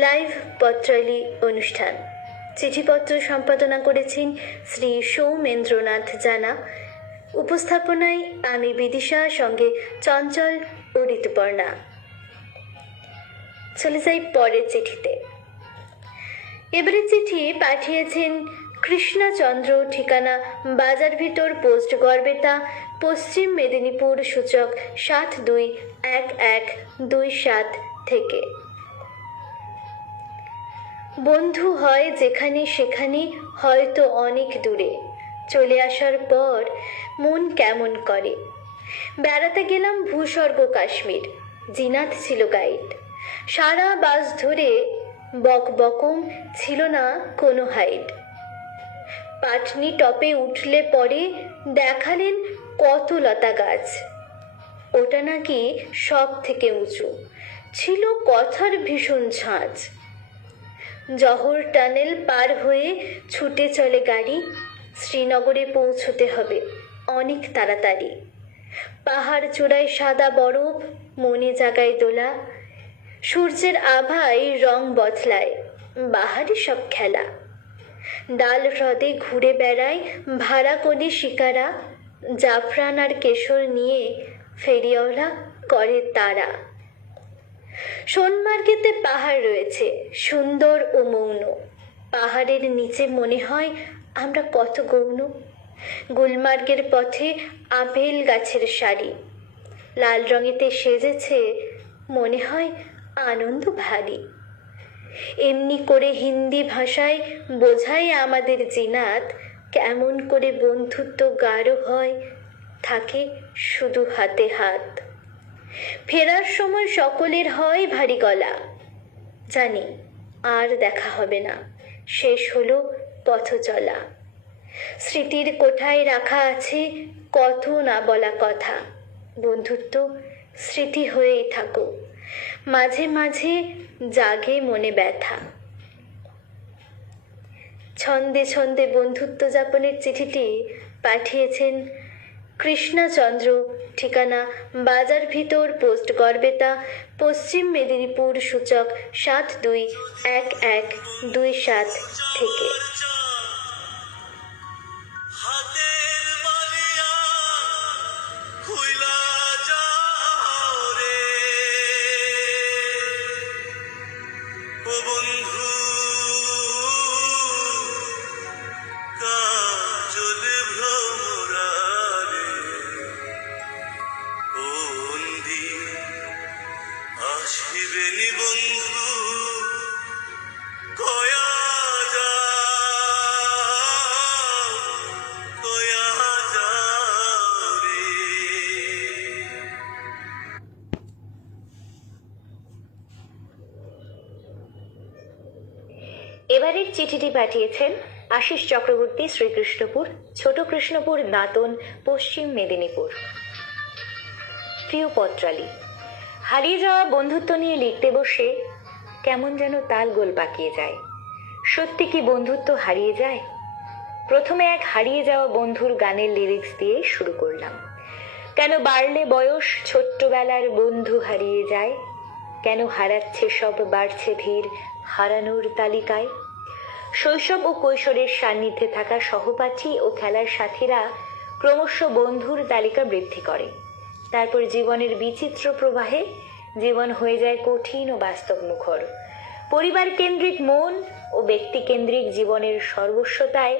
লাইভ পত্রালি অনুষ্ঠান। চিঠিপত্র সম্পাদনা করেছেন শ্রী সৌমেন্দ্রনাথ জানা। উপস্থাপনায় আমি বিদিশা, সঙ্গে চঞ্চল ও ঋতুপর্ণা। চলে যাই পরের চিঠিতে। এবারে চিঠি পাঠিয়েছেন কৃষ্ণচন্দ্র, ঠিকানা বাজার ভিতর, পোস্ট গড়বেতা, পশ্চিম মেদিনীপুর, সূচক 721127 থেকে। বন্ধু হয় যেখানে সেখানে, হয়তো অনেক দূরে, চলে আসার পর মন কেমন করে। বেড়াতে গেলাম ভূস্বর্গ কাশ্মীর, জিনাত ছিল গাইড। সারা বাস ধরে বকবকম, ছিল না কোনো হাইড। পাটনি টপে উঠলে পরে দেখালেন কত লতা গাছ, ওটা নাকি সব থেকে উঁচু, ছিল কথার ভীষণ ঝাঁজ। জহর টানেল পার হয়ে ছুটে চলে গাড়ি, শ্রীনগরে পৌঁছতে হবে অনেক তাড়াতাড়ি। পাহাড় চূড়ায় সাদা বরফ, মনে জাগায় দোলা, সূর্যের আভায় রং বদলায়, বাহারি সব খেলা। ডাল হ্রদে ঘুরে বেড়ায় ভাড়া করে শিকারা, জাফরান আর কেশর নিয়ে ফেরিওয়ালা করে তারা। সোনমার্গেতে পাহাড় রয়েছে সুন্দর ও মৌন, পাহাড়ের নিচে মনে হয় আমরা কত গৌণ। গুলমার্গের পথে আপেল গাছের সারি, লাল রঙেতে সেজেছে, মনে হয় আনন্দ ভারী। এমনি করে হিন্দি ভাষায় বোঝায় আমাদের জিনাত, কেমন করে বন্ধুত্ব গাঢ় হয়, থাকে শুধু হাতে হাত। ফেরার সময় সকলের হয় ভারী গলা, জানি আর দেখা হবে না, শেষ হলো পথ চলা। স্মৃতির কোঠায় রাখা আছে কত না বলা কথা, বন্ধুত্ব স্মৃতি হয়েই থাকো, মাঝে মাঝে জাগে মনে ব্যথা। ছন্দে ছন্দে বন্ধুত্ব যাপনের চিঠিটি পাঠিয়েছেন কৃষ্ণচন্দ্র, ঠিকানা বাজার ভিতর, পোস্ট গড়বেতা, পশ্চিম মেদিনীপুর, সূচক 721127 থেকে। হাতের পরের চিঠিটি পাঠিয়েছেন আশিস চক্রবর্তী, শ্রীকৃষ্ণপুর, ছোট কৃষ্ণপুর, দাঁতন, পশ্চিম মেদিনীপুর। প্রিয় পত্রালী, হারিয়ে যাওয়া বন্ধুত্ব নিয়ে লিখতে বসে কেমন যেন তাল গোল পাকিয়ে যায়। সত্যি কি বন্ধুত্ব হারিয়ে যায়? প্রথমে এক হারিয়ে যাওয়া বন্ধুর গানের লিরিক্স দিয়ে শুরু করলাম। কেন বাড়লে বয়স ছোট্টবেলার বন্ধু হারিয়ে যায়? কেন হারাচ্ছে সব, বাড়ছে ভিড় হারানোর তালিকায়? শৈশব ও কৈশোরের সান্নিধ্যে থাকা সহপাঠী ও খেলার সাথীরা ক্রমশ বন্ধুর তালিকা বৃদ্ধি করে। তারপর জীবনের বিচিত্র প্রবাহে জীবন হয়ে যায় কঠিন ও বাস্তব মুখর। পরিবার কেন্দ্রিক মন ও ব্যক্তি কেন্দ্রিক জীবনের সর্বস্বতায়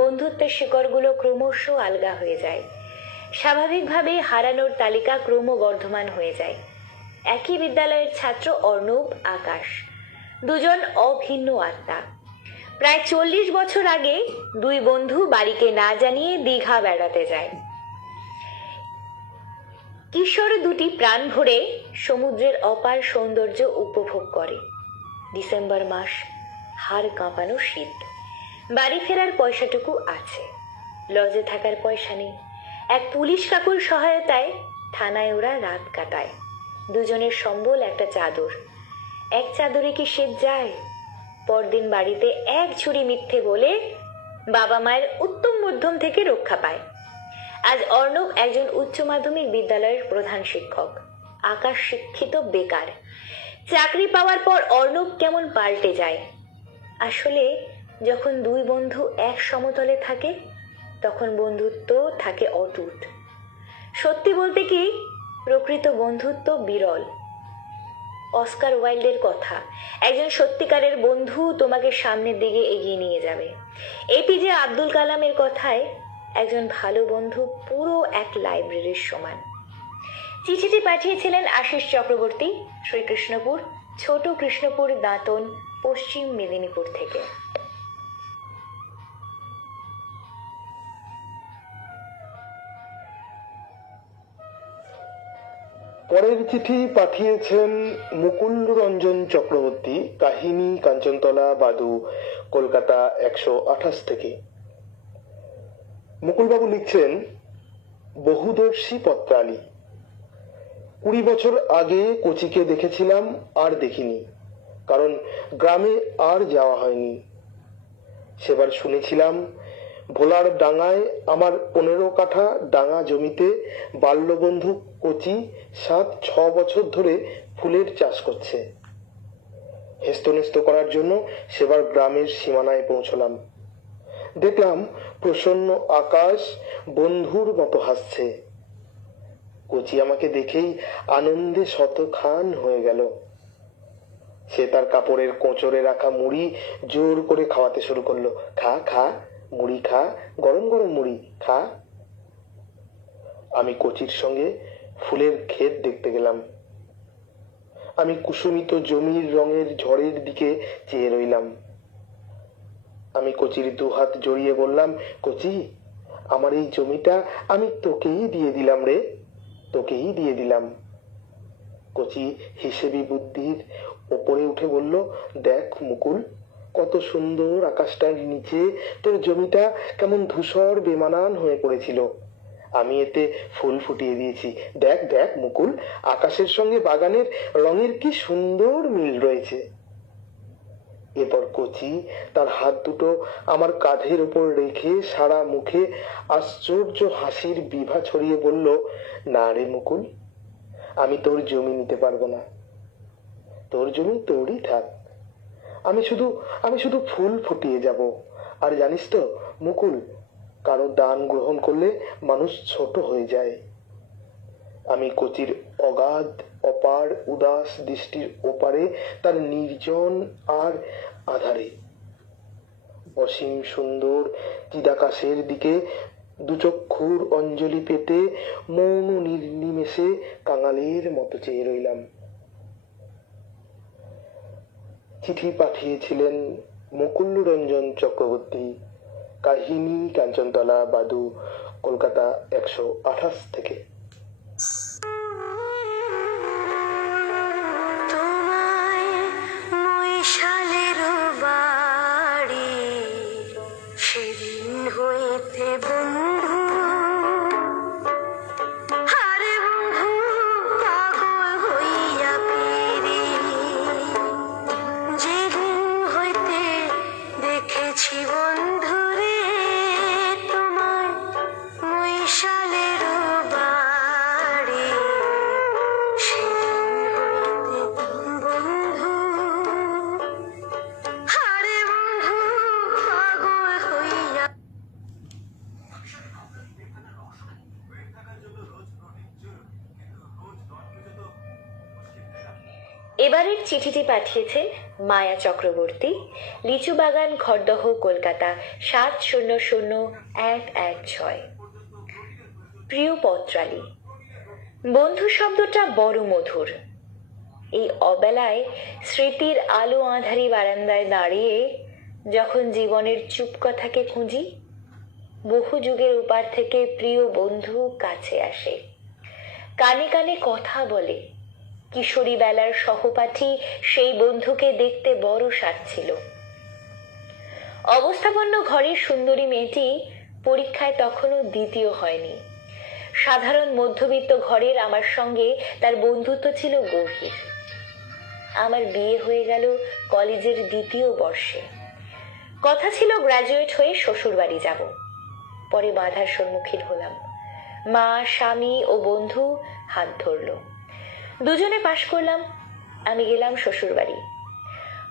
বন্ধুত্বের শিকড়গুলো ক্রমশ আলগা হয়ে যায়। স্বাভাবিকভাবেই হারানোর তালিকা ক্রমবর্ধমান হয়ে যায়। একই বিদ্যালয়ের ছাত্র অর্ণব, আকাশ, দুজন অভিন্ন আত্মা। প্রায় 40 বছর আগে দুই বন্ধু বাড়িকে না জানিয়ে দীঘা বেড়াতে যায়। কিশোর দুটি প্রাণ ভরে সমুদ্রের অপার সৌন্দর্য উপভোগ করে। ডিসেম্বর মাস, হাড় কাঁপানো শীত। বাড়ি ফেরার পয়সাটুকু আছে, লজে থাকার পয়সা নেই। এক পুলিশ কাকুর সহায়তায় থানায় ওরা রাত কাটায়। দুজনের সম্বল একটা চাদর। এক চাদরে কি সেদ যায়? পরদিন বাড়িতে এক ঝুড়ি মিথ্যে বলে বাবা মায়ের উত্তম মধ্যম থেকে রক্ষা পায়। আজ অর্ণব একজন উচ্চ মাধ্যমিক বিদ্যালয়ের প্রধান শিক্ষক, আকাশ শিক্ষিত বেকার। চাকরি পাওয়ার পর অর্ণব কেমন পাল্টে যায়। আসলে যখন দুই বন্ধু এক সমতলে থাকে তখন বন্ধুত্ব থাকে অটুট। সত্যি বলতে কি, প্রকৃত বন্ধুত্ব বিরল। অস্কার ওয়াইল্ডের কথা, একজন সত্যিকারের বন্ধু তোমাকে সামনের দিকে এগিয়ে নিয়ে যাবে। এপিজে আব্দুল কালামের কথায় একজন ভালো বন্ধু পুরো এক লাইব্রেরির সমান। চিঠিটি পাঠিয়েছিলেন আশিস চক্রবর্তী, শ্রীকৃষ্ণপুর, ছোট কৃষ্ণপুর, দাঁতন, পশ্চিম মেদিনীপুর থেকে। পরের চিঠি পাঠিয়েছেন মুকুল রঞ্জন চক্রবর্তী, কাহিনী কাঞ্চনতলা, বাদু, কলকাতা 128 থেকে। মুকুলবাবু লিখছেন, বহুদর্শী পত্রালী। 20 বছর আগে কোচিকে দেখেছিলাম, আর দেখিনি, কারণ গ্রামে আর যাওয়া হয়নি। সেবার শুনেছিলাম ভোলার ডাঙায় আমার 15 কাঠা ডাঙা জমিতে বাল্যবন্ধু কোচি 7-6 বছর ধরে ফুলের চাষ করছে। হেস্তনেস্ত করার জন্য সেবার গ্রামের সীমানায় পৌঁছলাম। দেখলাম প্রসন্ন আকাশ বন্ধুর মতো হাসছে। কোচি আমাকে দেখেই আনন্দে শতখান হয়ে গেল। সে তার কাপড়ের কোঁচরে রাখা মুড়ি জোর করে খাওয়াতে শুরু করলো। খা খা, মুড়ি খা, গরম গরম মুড়ি খা। আমি কোচির সঙ্গে ফুলের ক্ষেত দেখতে গেলাম। আমি কুসুমিত জমির রঙের ঝড়ের দিকে চেয়ে রইলাম। আমি কোচির 2 হাত জড়িয়ে বললাম, কোচি, আমার এই জমিটা আমি তোকেই দিয়ে দিলাম রে, তোকেই দিয়ে দিলাম। কোচি হিসেবি বুদ্ধির ওপরে উঠে বলল, দেখ মুকুল, কত সুন্দর আকাশটার নিচে তোর জমিটা কেমন ধূসর বেমানান হয়ে পড়েছিল। আমি এতে ফুল ফুটিয়ে দিয়েছি। দেখ দেখ মুকুল, আকাশের সঙ্গে বাগানের রঙের কি সুন্দর মিল রয়েছে। এরপর কোচি তার হাত দুটো আমার কাঁধের উপর রেখে সারা মুখে আশ্চর্য হাসির বিভা ছড়িয়ে বলল, না রে মুকুল, আমি তোর জমি নিতে পারবো না। তোর জমি তোরই থাক, আমি শুধু ফুল ফুটিয়ে যাব। আর জানিস তো মুকুল, কারো দান গ্রহণ করলে মানুষ ছোট হয়ে যায়। আমি কোচির অগাধ অপার উদাস দৃষ্টির ওপারে তার নির্জন আর আধারে অসীম সুন্দর চিদাকাশের দিকে দুচক্ষুর অঞ্জলি পেতে মৌন নির্নিমেষে কাঙালের মতো চেয়ে রইলাম। চিঠি পাঠিয়েছিলেন মুকুল রঞ্জন চক্রবর্তী, কাহিনী কাঞ্চনতলা, বাদু, কলকাতা 128 থেকে। তোমায় মৈশালের বাড়ি রে বন্ধু, আরে বন্ধু পাগল হইয়া ফিরি, যেদিন হইতে দেখেছি বন্ধু রে তোমার মৈশালের বাড়ি, সেদিন হইতে বন্ধু, আরে বন্ধু পাগল হইয়া। এবারের চিঠিটি পাঠিয়েছেন মায়া চক্রবর্তী, লিচু বাগান, খড়দহ, কলকাতা 700116। প্রিয় পত্রালী, বন্ধু শব্দটা বড় মধুর। এই অবেলায় স্মৃতির আলো আঁধারি বারান্দায় দাঁড়িয়ে যখন জীবনের চুপ কথাকে খুঁজি, বহু যুগের ওপার থেকে প্রিয় বন্ধু কাছে আসে, কানে কানে কথা বলে। কিশোরী বেলার সহপাঠী সেই বন্ধুকে দেখতে বড় স্বাদ ছিল। অবস্থাপন্ন ঘরের সুন্দরী মেয়েটি পরীক্ষায় তখনও দ্বিতীয় হয়নি। সাধারণ মধ্যবিত্ত ঘরের আমার সঙ্গে তার বন্ধুত্ব ছিল গভীর। আমার বিয়ে হয়ে গেল কলেজের দ্বিতীয় বর্ষে। কথা ছিল গ্রাজুয়েট হয়ে শ্বশুর বাড়ি যাব। পরে বাধার সম্মুখীন হলাম। মা, স্বামী ও বন্ধু হাত ধরল, দুজনে পাশ করলাম। আমি গেলাম শ্বশুর বাড়ি।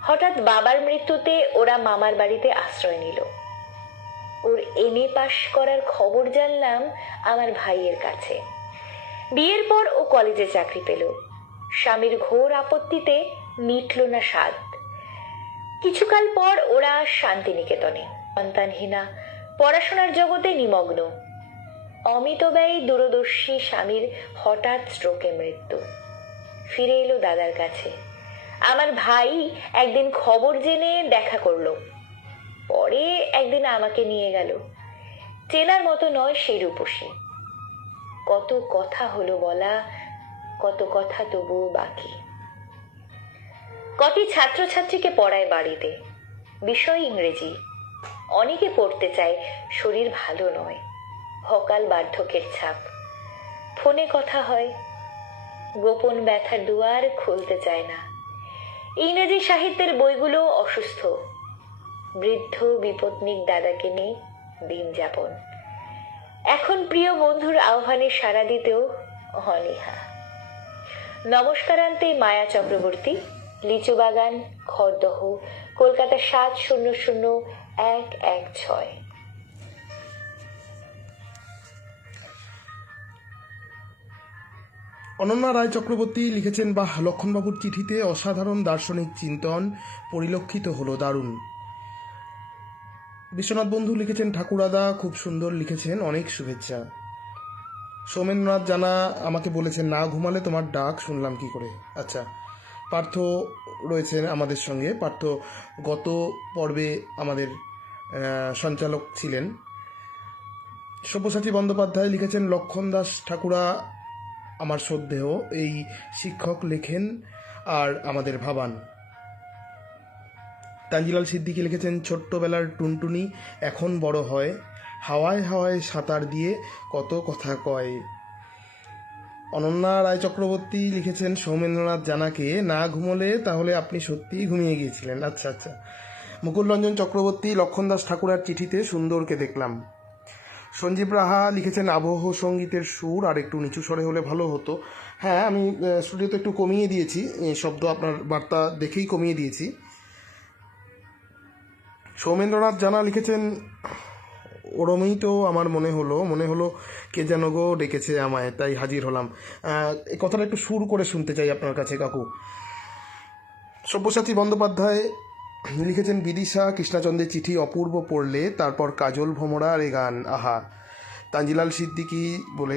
হঠাৎ বাবার মৃত্যুতে ওরা মামার বাড়িতে আশ্রয় নিল। ওর এমএ পাশ করার খবর জানলাম আমার ভাইয়ের কাছে। বিয়ের পর ও কলেজে চাকরি পেল। স্বামীর ঘোর আপত্তিতে মিটল না স্বাদ। কিছুকাল পর ওরা শান্তিনিকেতনে, সন্তানহীনা, পড়াশোনার জগতে নিমগ্ন। অমিতব্যয়ী দূরদর্শী স্বামীর হঠাৎ স্ট্রোকে মৃত্যু। ফিরে এলো দাদার কাছে। আমার ভাই একদিন খবর জেনে দেখা করলো, পরে একদিন আমাকে নিয়ে গেল। চেনার মতো নয় সেই রূপসী। কত কথা হলো বলা, কত কথা তবুও বাকি। কটি ছাত্রছাত্রীকে পড়ায় বাড়িতে, বিষয় ইংরেজি। অনেকে পড়তে চায়, শরীর ভালো নয়, অকাল বার্ধক্যের ছাপ। ফোনে কথা হয়, গোপন ব্যথার দুয়ার খুলতে চায় না। ইংরেজি সাহিত্যের বইগুলো অসুস্থ। বৃদ্ধ বিপত্নিক দাদাকে নিয়ে দিন যাপন। এখন প্রিয় বন্ধুর আহ্বানে সাড়া দিতেও অনীহা। নমস্কারান্তে মায়া চক্রবর্তী, লিচু বাগান, খড়দহ, কলকাতা 700116। অনন্যা রায় চক্রবর্তী লিখেছেন, বাহ, লক্ষণবাবুর চিঠিতে অসাধারণ দার্শনিক চিন্তন পরিলক্ষিত হলো, দারুণ। বিশ্বনাথ বন্ধু লিখেছেন, ঠাকুরাদা খুব সুন্দর লিখেছেন, অনেক শুভেচ্ছা। সৌমেন্দ্রনাথ জানা আমাকে বলেছেন, না ঘুমালে তোমার ডাক শুনলাম কি করে। আচ্ছা, পার্থ রয়েছেন আমাদের সঙ্গে। পার্থ গত পর্বে আমাদের সঞ্চালক ছিলেন। সব্যসাচী বন্দ্যোপাধ্যায় লিখেছেন, লক্ষণ দাস ঠাকুরা আমার শ্রদ্ধেয়, এই শিক্ষক লেখেন আর আমাদের ভাবান। তানজিলাল সিদ্দিকী লিখেছেন, ছোট্টবেলার টুনটুনি এখন বড় হয়, হাওয়ায় হাওয়ায় সাঁতার দিয়ে কত কথা কয়। অনন্যা রায় চক্রবর্তী লিখেছেন, সৌমেন্দ্রনাথ জানাকে, না ঘুমোলে তাহলে আপনি সত্যিই ঘুমিয়ে গিয়েছিলেন। আচ্ছা আচ্ছা। মুকুল রঞ্জন চক্রবর্তী, লক্ষণ দাস ঠাকুরার চিঠিতে সুন্দরকে দেখলাম। সঞ্জীব রাহা লিখেছেন, আবহ সঙ্গীতের সুর আর একটু নিচু স্বরে হলে ভালো হতো। হ্যাঁ, আমি স্টুডিওতে একটু কমিয়ে দিয়েছি, শব্দ আপনার বার্তা দেখেই কমিয়ে দিয়েছি। সৌমেন্দ্রনাথ জানা লিখেছেন, ওরমই তো আমার মনে হলো কে যেন গো ডেকেছে আমায়, তাই হাজির হলাম। এই কথাটা একটু সুর করে শুনতে চাই আপনার কাছে কাকু। সব্যসাচী বন্দ্যোপাধ্যায় লিখেছেন, বিদিশা কৃষ্ণচন্দ্রের চিঠি অপূর্ব পড়লে, তারপর কাজল ভ্রমরার এ গান, আহা। তানজিলাল সিদ্দিকী বলে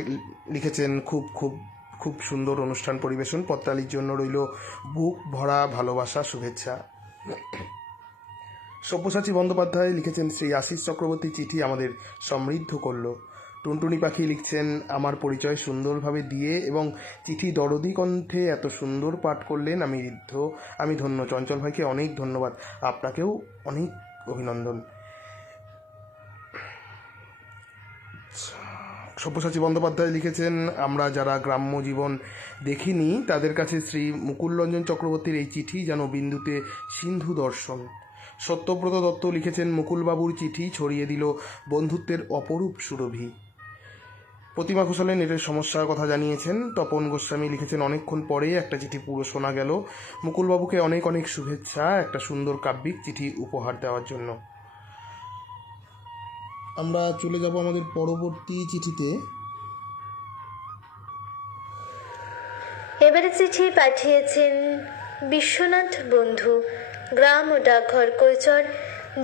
লিখেছেন, খুব খুব খুব সুন্দর অনুষ্ঠান পরিবেশন, পত্রালির জন্য রইল বুক ভরা ভালোবাসা, শুভেচ্ছা। সব্যসাচী বন্দ্যোপাধ্যায় লিখেছেন, শ্রী আশিস চক্রবর্তী চিঠি আমাদের সমৃদ্ধ করল। টুনটুনি পাখি লিখছেন, আমার পরিচয় সুন্দরভাবে দিয়ে এবং চিঠি দরদি কণ্ঠে এত সুন্দর পাঠ করলেন, আমি ধন্য। চঞ্চল ভাইকে অনেক ধন্যবাদ, আপনাকেও অনেক অভিনন্দন। সব্যসাচী বন্দ্যোপাধ্যায় লিখেছেন, আমরা যারা গ্রাম্য জীবন দেখিনি তাদের কাছে শ্রী মুকুলরঞ্জন চক্রবর্তীর এই চিঠি যেন বিন্দুতে সিন্ধু দর্শন। সত্যব্রত দত্ত লিখেছেন, মুকুলবাবুর চিঠি ছড়িয়ে দিল বন্ধুত্বের অপরূপ সুরভি। প্রতিমা ঘোষালের নেটের সমস্যার কথা জানিয়েছেন। তপন গোস্বামী লিখেছেন, অনেকক্ষণ পরে একটা চিঠি পুরো শোনা গেল। মুকুলবাবুকে অনেক অনেক শুভেচ্ছা একটা সুন্দর কাব্যিক চিঠি উপহার দেওয়ার জন্য। আমরা চলে যাব আমাদের পরবর্তী চিঠিতে। এবারে চিঠি পাঠিয়েছেন বিশ্বনাথ বন্ধু, গ্রাম ও ডাকঘর কৈচর,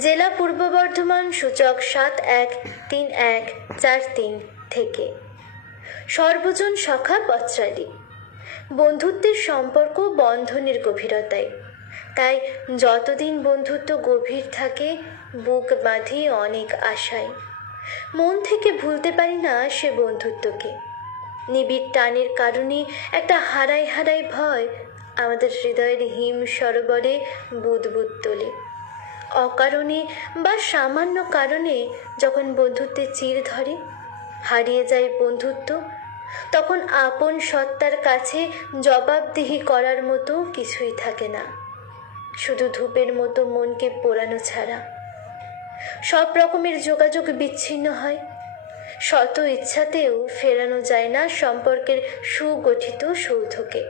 জেলা পূর্ব বর্ধমান, সূচক 713143 থেকে। সর্বজন সখা পত্রালি। বন্ধুত্বের সম্পর্ক বন্ধনের গভীরতায়, তাই যতদিন বন্ধুত্ব গভীর থাকে বুক বাঁধি অনেক আশায়। মন থেকে ভুলতে পারি না সে বন্ধুত্বকে। নিবিড় টানের কারণে একটা হারাই হারাই ভয় আমাদের হৃদয়ের হিম সরোবরে বুদবুদ তোলে। অকারণে বা সামান্য কারণে যখন বন্ধুত্বে চির ধরে, হারিয়ে যায় বন্ধুত্ব, তখন আপন সত্তার কাছে জবাবদিহি করার মতো কিছুই থাকে না, শুধু ধূপের মতো মনকে পোড়ানো ছাড়া। সব রকমের যোগাযোগ বিচ্ছিন্ন হয়, শত ইচ্ছাতেও ফেরানো যায় না সম্পর্কের সুগঠিত সৌধকে।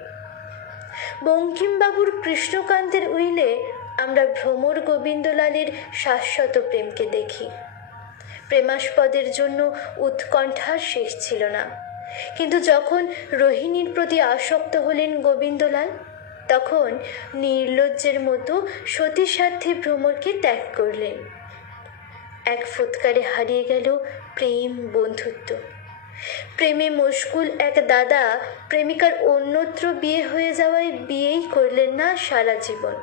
বঙ্কিমবাবুর কৃষ্ণকান্তের উইলে আমরা ভ্রমর গোবিন্দলালের শাশ্বত প্রেমকে দেখি। প্রেমাস্পদের জন্য উৎকণ্ঠার শেষ ছিল না, কিন্তু যখন রোহিণীর প্রতি আসক্ত হলেন গোবিন্দলাল, তখন নির্লজ্জের মতো সতীসাধ্যে ভ্রমরকে ত্যাগ করলেন। এক ফুৎকারে হারিয়ে গেল প্রেম, বন্ধুত্ব। প্রেমে মশগুল এক দাদা প্রেমিকার অন্যত্র বিয়ে হয়ে যাওয়ায় বিয়েই করলেন না সারা জীবন,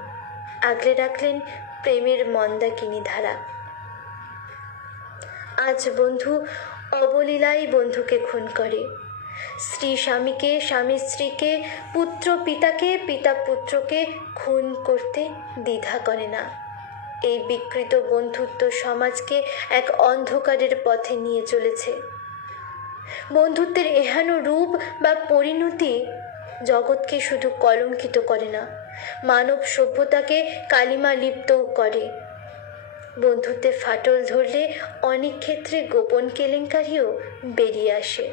আগলে রাখলেন প্রেমের মন্দাকিনী ধারা। আজ বন্ধু অবলীলায় বন্ধুকে খুন করে, স্ত্রী স্বামীকে, স্বামী স্ত্রীকে, পুত্র পিতাকে, পিতা পুত্রকে খুন করতে দ্বিধা করে না। এই বিকৃত বন্ধুত্ব সমাজকে এক অন্ধকারের পথে নিয়ে চলেছে। বন্ধুত্বের এহেন রূপ বা পরিণতি জগৎকে শুধু কলঙ্কিত করে না, মানব সভ্যতাকে কালিমা লিপ্তও করে। বন্ধুত্বে ফাটল ধরলে অনেক ক্ষেত্রে গোপন কেলেঙ্কারিও বেরিয়ে আসে,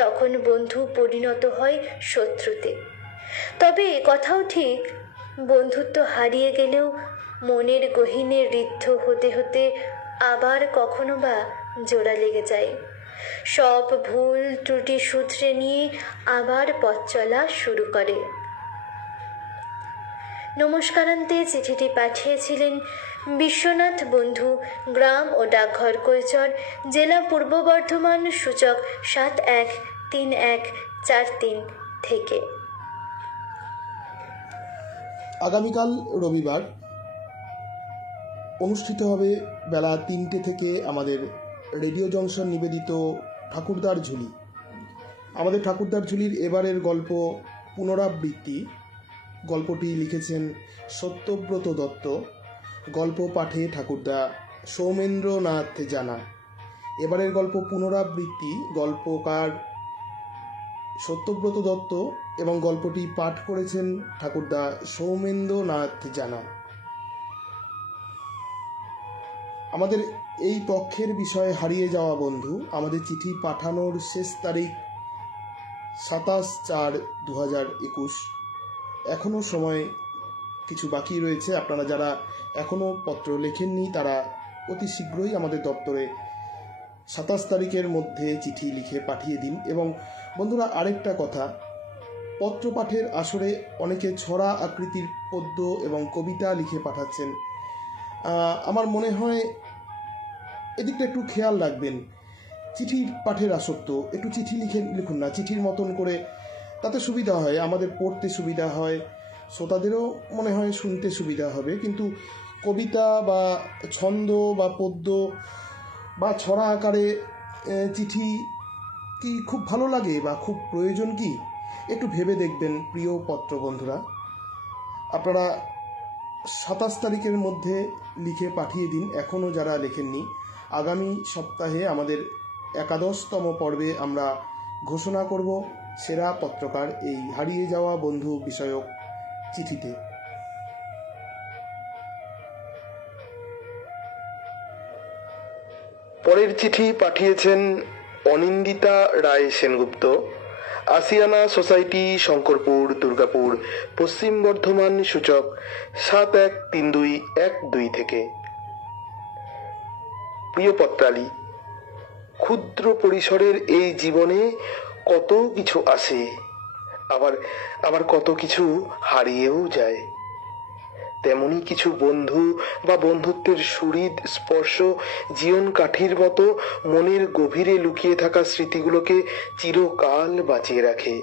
তখন বন্ধু পরিণত হয় শত্রুতে। তবে কথাও ঠিক, বন্ধুত্ব হারিয়ে গেলেও মনের গহীনে ঋদ্ধ হতে হতে আবার কখনো বা জোড়া লেগে যায়। সব ভুল ত্রুটি সূত্রে নিয়ে আবার পথ চলা শুরু করে। নমস্কারান্তে চিঠিটি পাঠিয়েছিলেন বিশ্বনাথ বন্ধু, গ্রাম ও ডাকঘর কৈচর, জেলা পূর্ব বর্ধমান, সূচক 713143 থেকে। আগামীকাল রবিবার অনুষ্ঠিত হবে বেলা 3টে থেকে আমাদের রেডিও জংশন নিবেদিত ঠাকুরদার ঝুলি। আমাদের ঠাকুরদার ঝুলির এবারের গল্প পুনরাবৃত্তি। গল্পটি লিখেছেন সত্যব্রত দত্ত, গল্প পাঠে ঠাকুরদা সৌমেন্দ্রনাথ জানা। এবারের গল্প পুনরাবৃত্তি, গল্পকার সত্যব্রত দত্ত এবং গল্পটি পাঠ করেছেন ঠাকুরদা সৌমেন্দ্রনাথ জানা। আমাদের এই পক্ষের বিষয়ে হারিয়ে যাওয়া বন্ধু, আমাদের চিঠি পাঠানোর শেষ তারিখ 27/4/2021। এখনও সময় কিছু বাকি রয়েছে। আপনারা যারা এখনও পত্র লেখেননি তারা অতি শীঘ্রই আমাদের দপ্তরে 27 তারিখের মধ্যে চিঠি লিখে পাঠিয়ে দিন। এবং বন্ধুরা, আরেকটা কথা, পত্র পাঠের আসরে অনেকে ছড়া আকৃতির পদ্য এবং কবিতা লিখে পাঠাচ্ছেন। আমার মনে হয় এদিকটা একটু খেয়াল রাখবেন। চিঠি পাঠের আসর তো একটু চিঠি লিখুন না, চিঠির মতন করে, তাতে সুবিধা হয়, আমাদের পড়তে সুবিধা হয়, শ্রোতাদেরও মনে হয় শুনতে সুবিধা হবে। কিন্তু কবিতা বা ছন্দ বা পদ্য বা ছড়া আকারে চিঠি কি খুব ভালো লাগে বা খুব প্রয়োজন কি, একটু ভেবে দেখবেন প্রিয় পত্র বন্ধুরা। আপনারা 27 তারিখের মধ্যে লিখে পাঠিয়ে দিন, এখনও যারা লেখেননি। আগামী সপ্তাহে আমাদের একাদশতম পর্বে আমরা ঘোষণা করব সেরা পত্রকার এই হারিয়ে যাওয়া বন্ধু বিষয়ক চিঠিতে। পরের চিঠি পাঠিয়েছেন অনিন্দিতা রায় সেনগুপ্ত, আসিয়ানা সোসাইটি, শঙ্করপুর, দুর্গাপুর, পশ্চিম বর্ধমান, সূচক 713212 থেকে। প্রিয় পত্রালী, ক্ষুদ্র পরিসরের এই জীবনে কত কিছু আসে, আবার আবার কত কিছু হারিয়েও যায়। তেমনি কিছু বন্ধু বা বন্ধুত্বের সুহৃদ স্পর্শ জীবন কাঠির মতো মনের গভীরে লুকিয়ে থাকা স্মৃতিগুলোকে চিরকাল বাঁচিয়ে রাখে।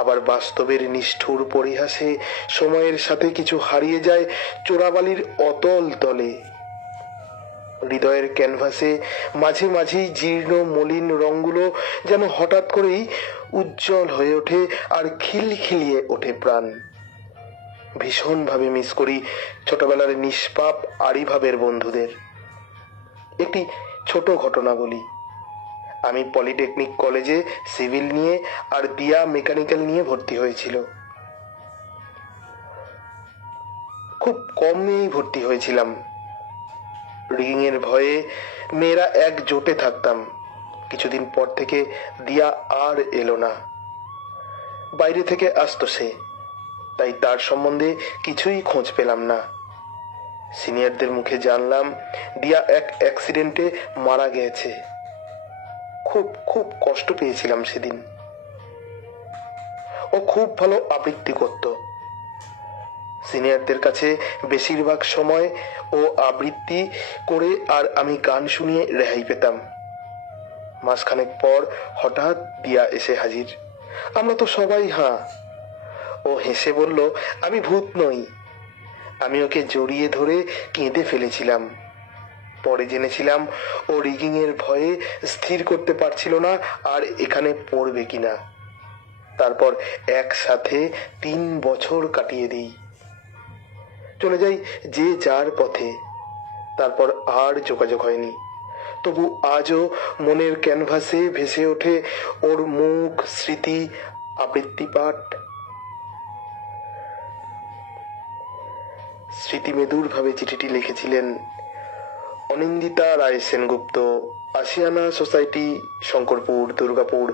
আবার বাস্তবের নিষ্ঠুর পরিহাসে সময়ের সাথে কিছু হারিয়ে যায় চোরাবালির অতল তলে। হৃদয়ের ক্যানভাসে মাঝে মাঝেই জীর্ণ মলিন রঙগুলো যেন হঠাৎ করেই উজ্জ্বল হয়ে ওঠে আর খিলখিলিয়ে ওঠে প্রাণ। ভীষণভাবে মিস করি ছোটবেলার নিষ্পাপ আড়িভাবের বন্ধুদের। একটি ছোট ঘটনা বলি। আমি পলিটেকনিক কলেজে সিভিল নিয়ে আর দিয়া মেকানিক্যাল নিয়ে ভর্তি হয়েছিল। খুব কম মেয়েই ভর্তি হয়েছিলাম। রিগিং এর ভয়ে মেয়েরা এক জোটে থাকতাম। কিছুদিন পর থেকে দিয়া আর এলো না। বাইরে থেকে আসতো সে, তাই তার সম্বন্ধে কিছুই খোঁজ পেলাম না। সিনিয়রদের মুখে জানলাম দিয়া এক অ্যাক্সিডেন্টে মারা গেছে। খুব খুব কষ্ট পেয়েছিলাম সেদিন। ও খুব ভালো আবৃত্তি করত। সিনিয়রদের কাছে বেশিরভাগ সময় ও আবৃত্তি করে আর আমি গান শুনিয়ে রেহাই পেতাম। মাসখানেক পর হঠাৎ দিয়া এসে হাজির। আমরা তো সবাই হাঁ। ও হেসে বলল আমি ভূত নই। আমি ওকে জড়িয়ে ধরে কেঁদে ফেলেছিলাম। পরে জেনেছিলাম ও রিগিং এর ভয়ে স্থির করতে পারছিল না আর এখানে পড়বে কিনা। তারপর একসাথে 3 বছর কাটিয়ে দিই। চলে যাই যে যার পথে। তারপর আর যোগাযোগ হয়নি। তবু আজও মনের ক্যানভাসে ভেসে ওঠে ওর মুখ, স্মৃতি, আবৃত্তি পাঠ। স্মৃতিমেদুর ভাবে চিঠিটি লিখেছিলেন অনিন্দিতা রায় সেনগুপ্ত, আসিয়ানা সোসাইটি, শঙ্করপুর, দুর্গাপুর,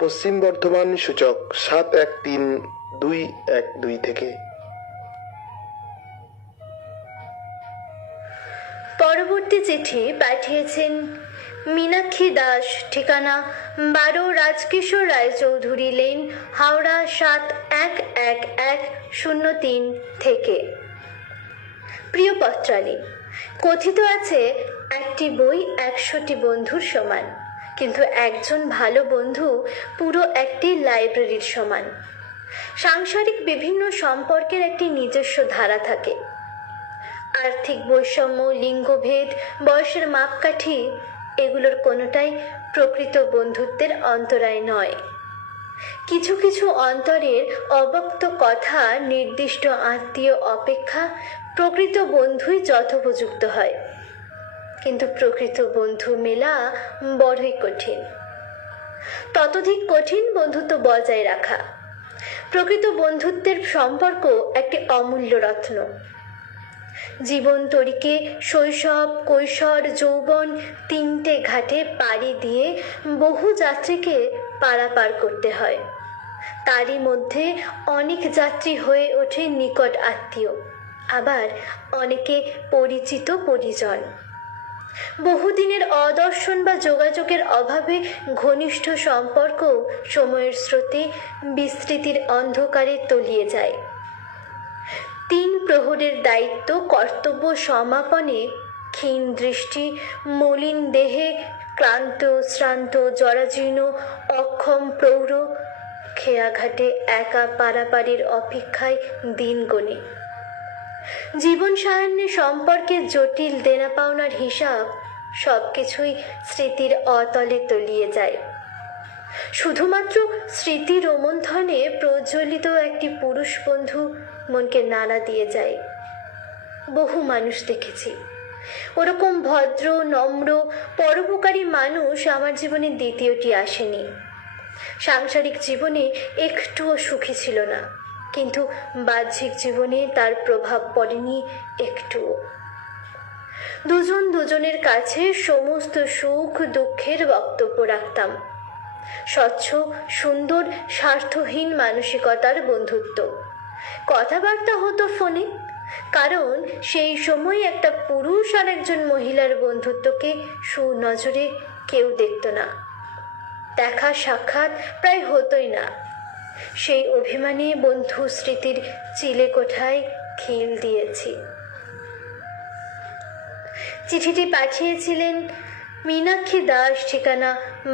পশ্চিম বর্ধমান, সূচক 713212 থেকে। পরবর্তী চিঠি পাঠিয়েছেন মীনাক্ষী দাস, ঠিকানা 12 রাজকিশোর রায়চৌধুরী লেন, হাওড়া 711103 থেকে। প্রিয় পত্রালী, কথিত আছে একটি বই 100টি বন্ধুর সমান, কিন্তু একজন ভালো বন্ধু পুরো একটি লাইব্রেরির সমান। সাংসারিক বিভিন্ন সম্পর্কের একটি নিজস্ব ধারা থাকে। আর্থিক বৈষম্য, লিঙ্গভেদ, বয়সের মাপকাঠি, এগুলোর কোনোটাই প্রকৃত বন্ধুত্বের অন্তরায় নয়। কিছু কিছু অন্তরের অব্যক্ত কথা নির্দিষ্ট আত্মীয় অপেক্ষা প্রকৃত বন্ধুই যথোপযুক্ত হয়, কিন্তু প্রকৃত বন্ধু মেলা বড়ই কঠিন। ততোধিক কঠিন বন্ধুত্ব বজায় রাখা। প্রকৃত বন্ধুত্বের সম্পর্ক একটি অমূল্য রত্ন। জীবন তরিকে শৈশব, কৈশোর, যৌবন 3টে ঘাটে পাড়ি দিয়ে বহু যাত্রীকে পারাপার করতে হয়। তারই মধ্যে অনেক যাত্রী হয়ে ওঠে নিকট আত্মীয়, আবার অনেকে পরিচিত পরিজন। বহুদিনের অদর্শন বা যোগাযোগের অভাবে ঘনিষ্ঠ সম্পর্ক সময়ের স্রোতে বিস্মৃতির অন্ধকারে তলিয়ে যায়। 3 প্রহরের দায়িত্ব কর্তব্য সমাপনে ক্ষীণ দৃষ্টি, মলিন দেহে, ক্লান্ত শ্রান্ত জরাজীর্ণ অক্ষম প্রৌঢ় খেয়াঘাটে একা পারাপারির অপেক্ষায় দিন গণে। জীবন সায়ান্নে সম্পর্কে জটিল দেনা পাওনার হিসাব সবকিছুই স্মৃতির অতলে তলিয়ে যায়। শুধুমাত্র স্মৃতি রোমন্থনে প্রজ্বলিত একটি পুরুষ বন্ধু মনকে নাড়া দিয়ে যায়। বহু মানুষ দেখেছি ওরকম ভদ্র, নম্র, পরোপকারী মানুষ আমার জীবনে দ্বিতীয়টি আসেনি। সাংসারিক জীবনে একটুও সুখী ছিল না, কিন্তু বাহ্যিক জীবনে তার প্রভাব পড়েনি একটুও। দুজন দুজনের কাছে সমস্ত সুখ দুঃখের বক্তব্য রাখতাম। স্বচ্ছ, সুন্দর, স্বার্থহীন মানসিকতার বন্ধুত্ব। কথাবার্তা হতো ফোনে, কারণ সেই সময় একটা পুরুষ আর একজন মহিলার বন্ধুত্বকে সুনজরে কেউ দেখত না। দেখা সাক্ষাৎ প্রায় হতোই না। সেই অভিমানে বন্ধু স্মৃতির চিলে কোঠায় খিল দিয়েছি। চিঠিটি পাঠিয়েছিলেন মীনাক্ষী দাস, ঠিকানা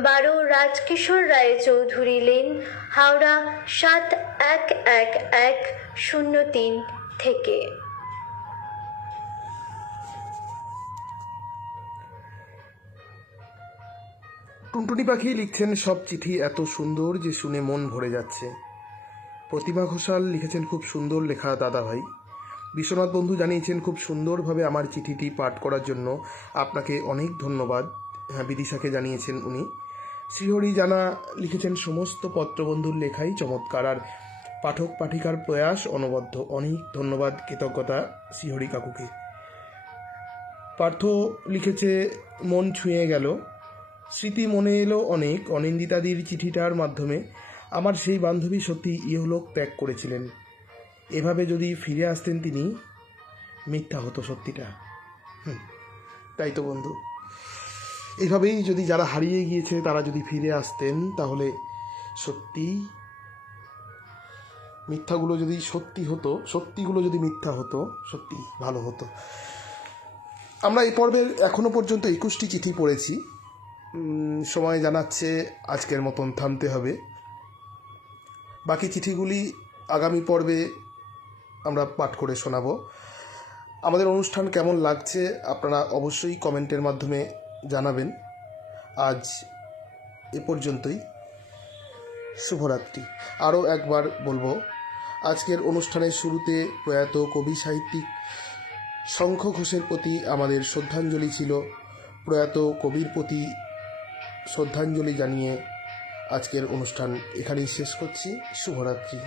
12 রাজকিশোর রায় চৌধুরী লেন, হাওড়া 711103 থেকে। টুনটুনি পাখি লিখছেন, সব চিঠি এত সুন্দর যে শুনে মন ভরে যাচ্ছে। প্রতিমা ঘোষাল লিখেছেন, খুব সুন্দর লেখা দাদা ভাই। বিশ্বনাথ বন্ধু জানিয়েছেন, খুব সুন্দরভাবে আমার চিঠিটি পাঠ করার জন্য আপনাকে অনেক ধন্যবাদ। হ্যাঁ, বিদিশাকে জানিয়েছেন উনি। শ্রীহরি জানা লিখেছেন, সমস্ত পত্রবন্ধুর লেখাই চমৎকার, আর পাঠক পাঠিকার প্রয়াস অনবদ্য। অনেক ধন্যবাদ, কৃতজ্ঞতা শ্রীহরি কাকুকে। পার্থ লিখেছে, মন ছুঁয়ে গেল, স্মৃতি মনে এলো অনেক। অনিন্দিতাদির চিঠিটার মাধ্যমে আমার সেই বান্ধবী সত্যি ইহলোক ত্যাগ করেছিলেন। এভাবে যদি ফিরে আসতেন তিনি, মিথ্যা হতো সত্যিটা। তাই তো বন্ধু, এভাবেই যদি যারা হারিয়ে গিয়েছে তারা যদি ফিরে আসতেন, তাহলে সত্যি মিথ্যাগুলো যদি সত্যি হতো, সত্যিগুলো যদি মিথ্যা হতো, সত্যি ভালো হতো। আমরা এই পর্বের এখনো পর্যন্ত 21টি চিঠি পড়েছি। সময় জানাচ্ছে আজকের মতন থামতে হবে। বাকি চিঠিগুলি আগামী পর্বে আমরা পাঠ করে শোনাবো। আমাদের অনুষ্ঠান কেমন লাগছে আপনারা অবশ্যই কমেন্টের মাধ্যমে জানাবেন। আজ এ পর্যন্তই। শুভরাত্রি। আরও একবার বলবো, আজকের অনুষ্ঠানের শুরুতে প্রয়াত কবি সাহিত্যিক শঙ্খ ঘোষের প্রতি আমাদের শ্রদ্ধাঞ্জলি ছিল। প্রয়াত কবির প্রতি শ্রদ্ধাঞ্জলি জানিয়ে আজকের অনুষ্ঠান এখানেই শেষ করছি। শুভরাত্রি।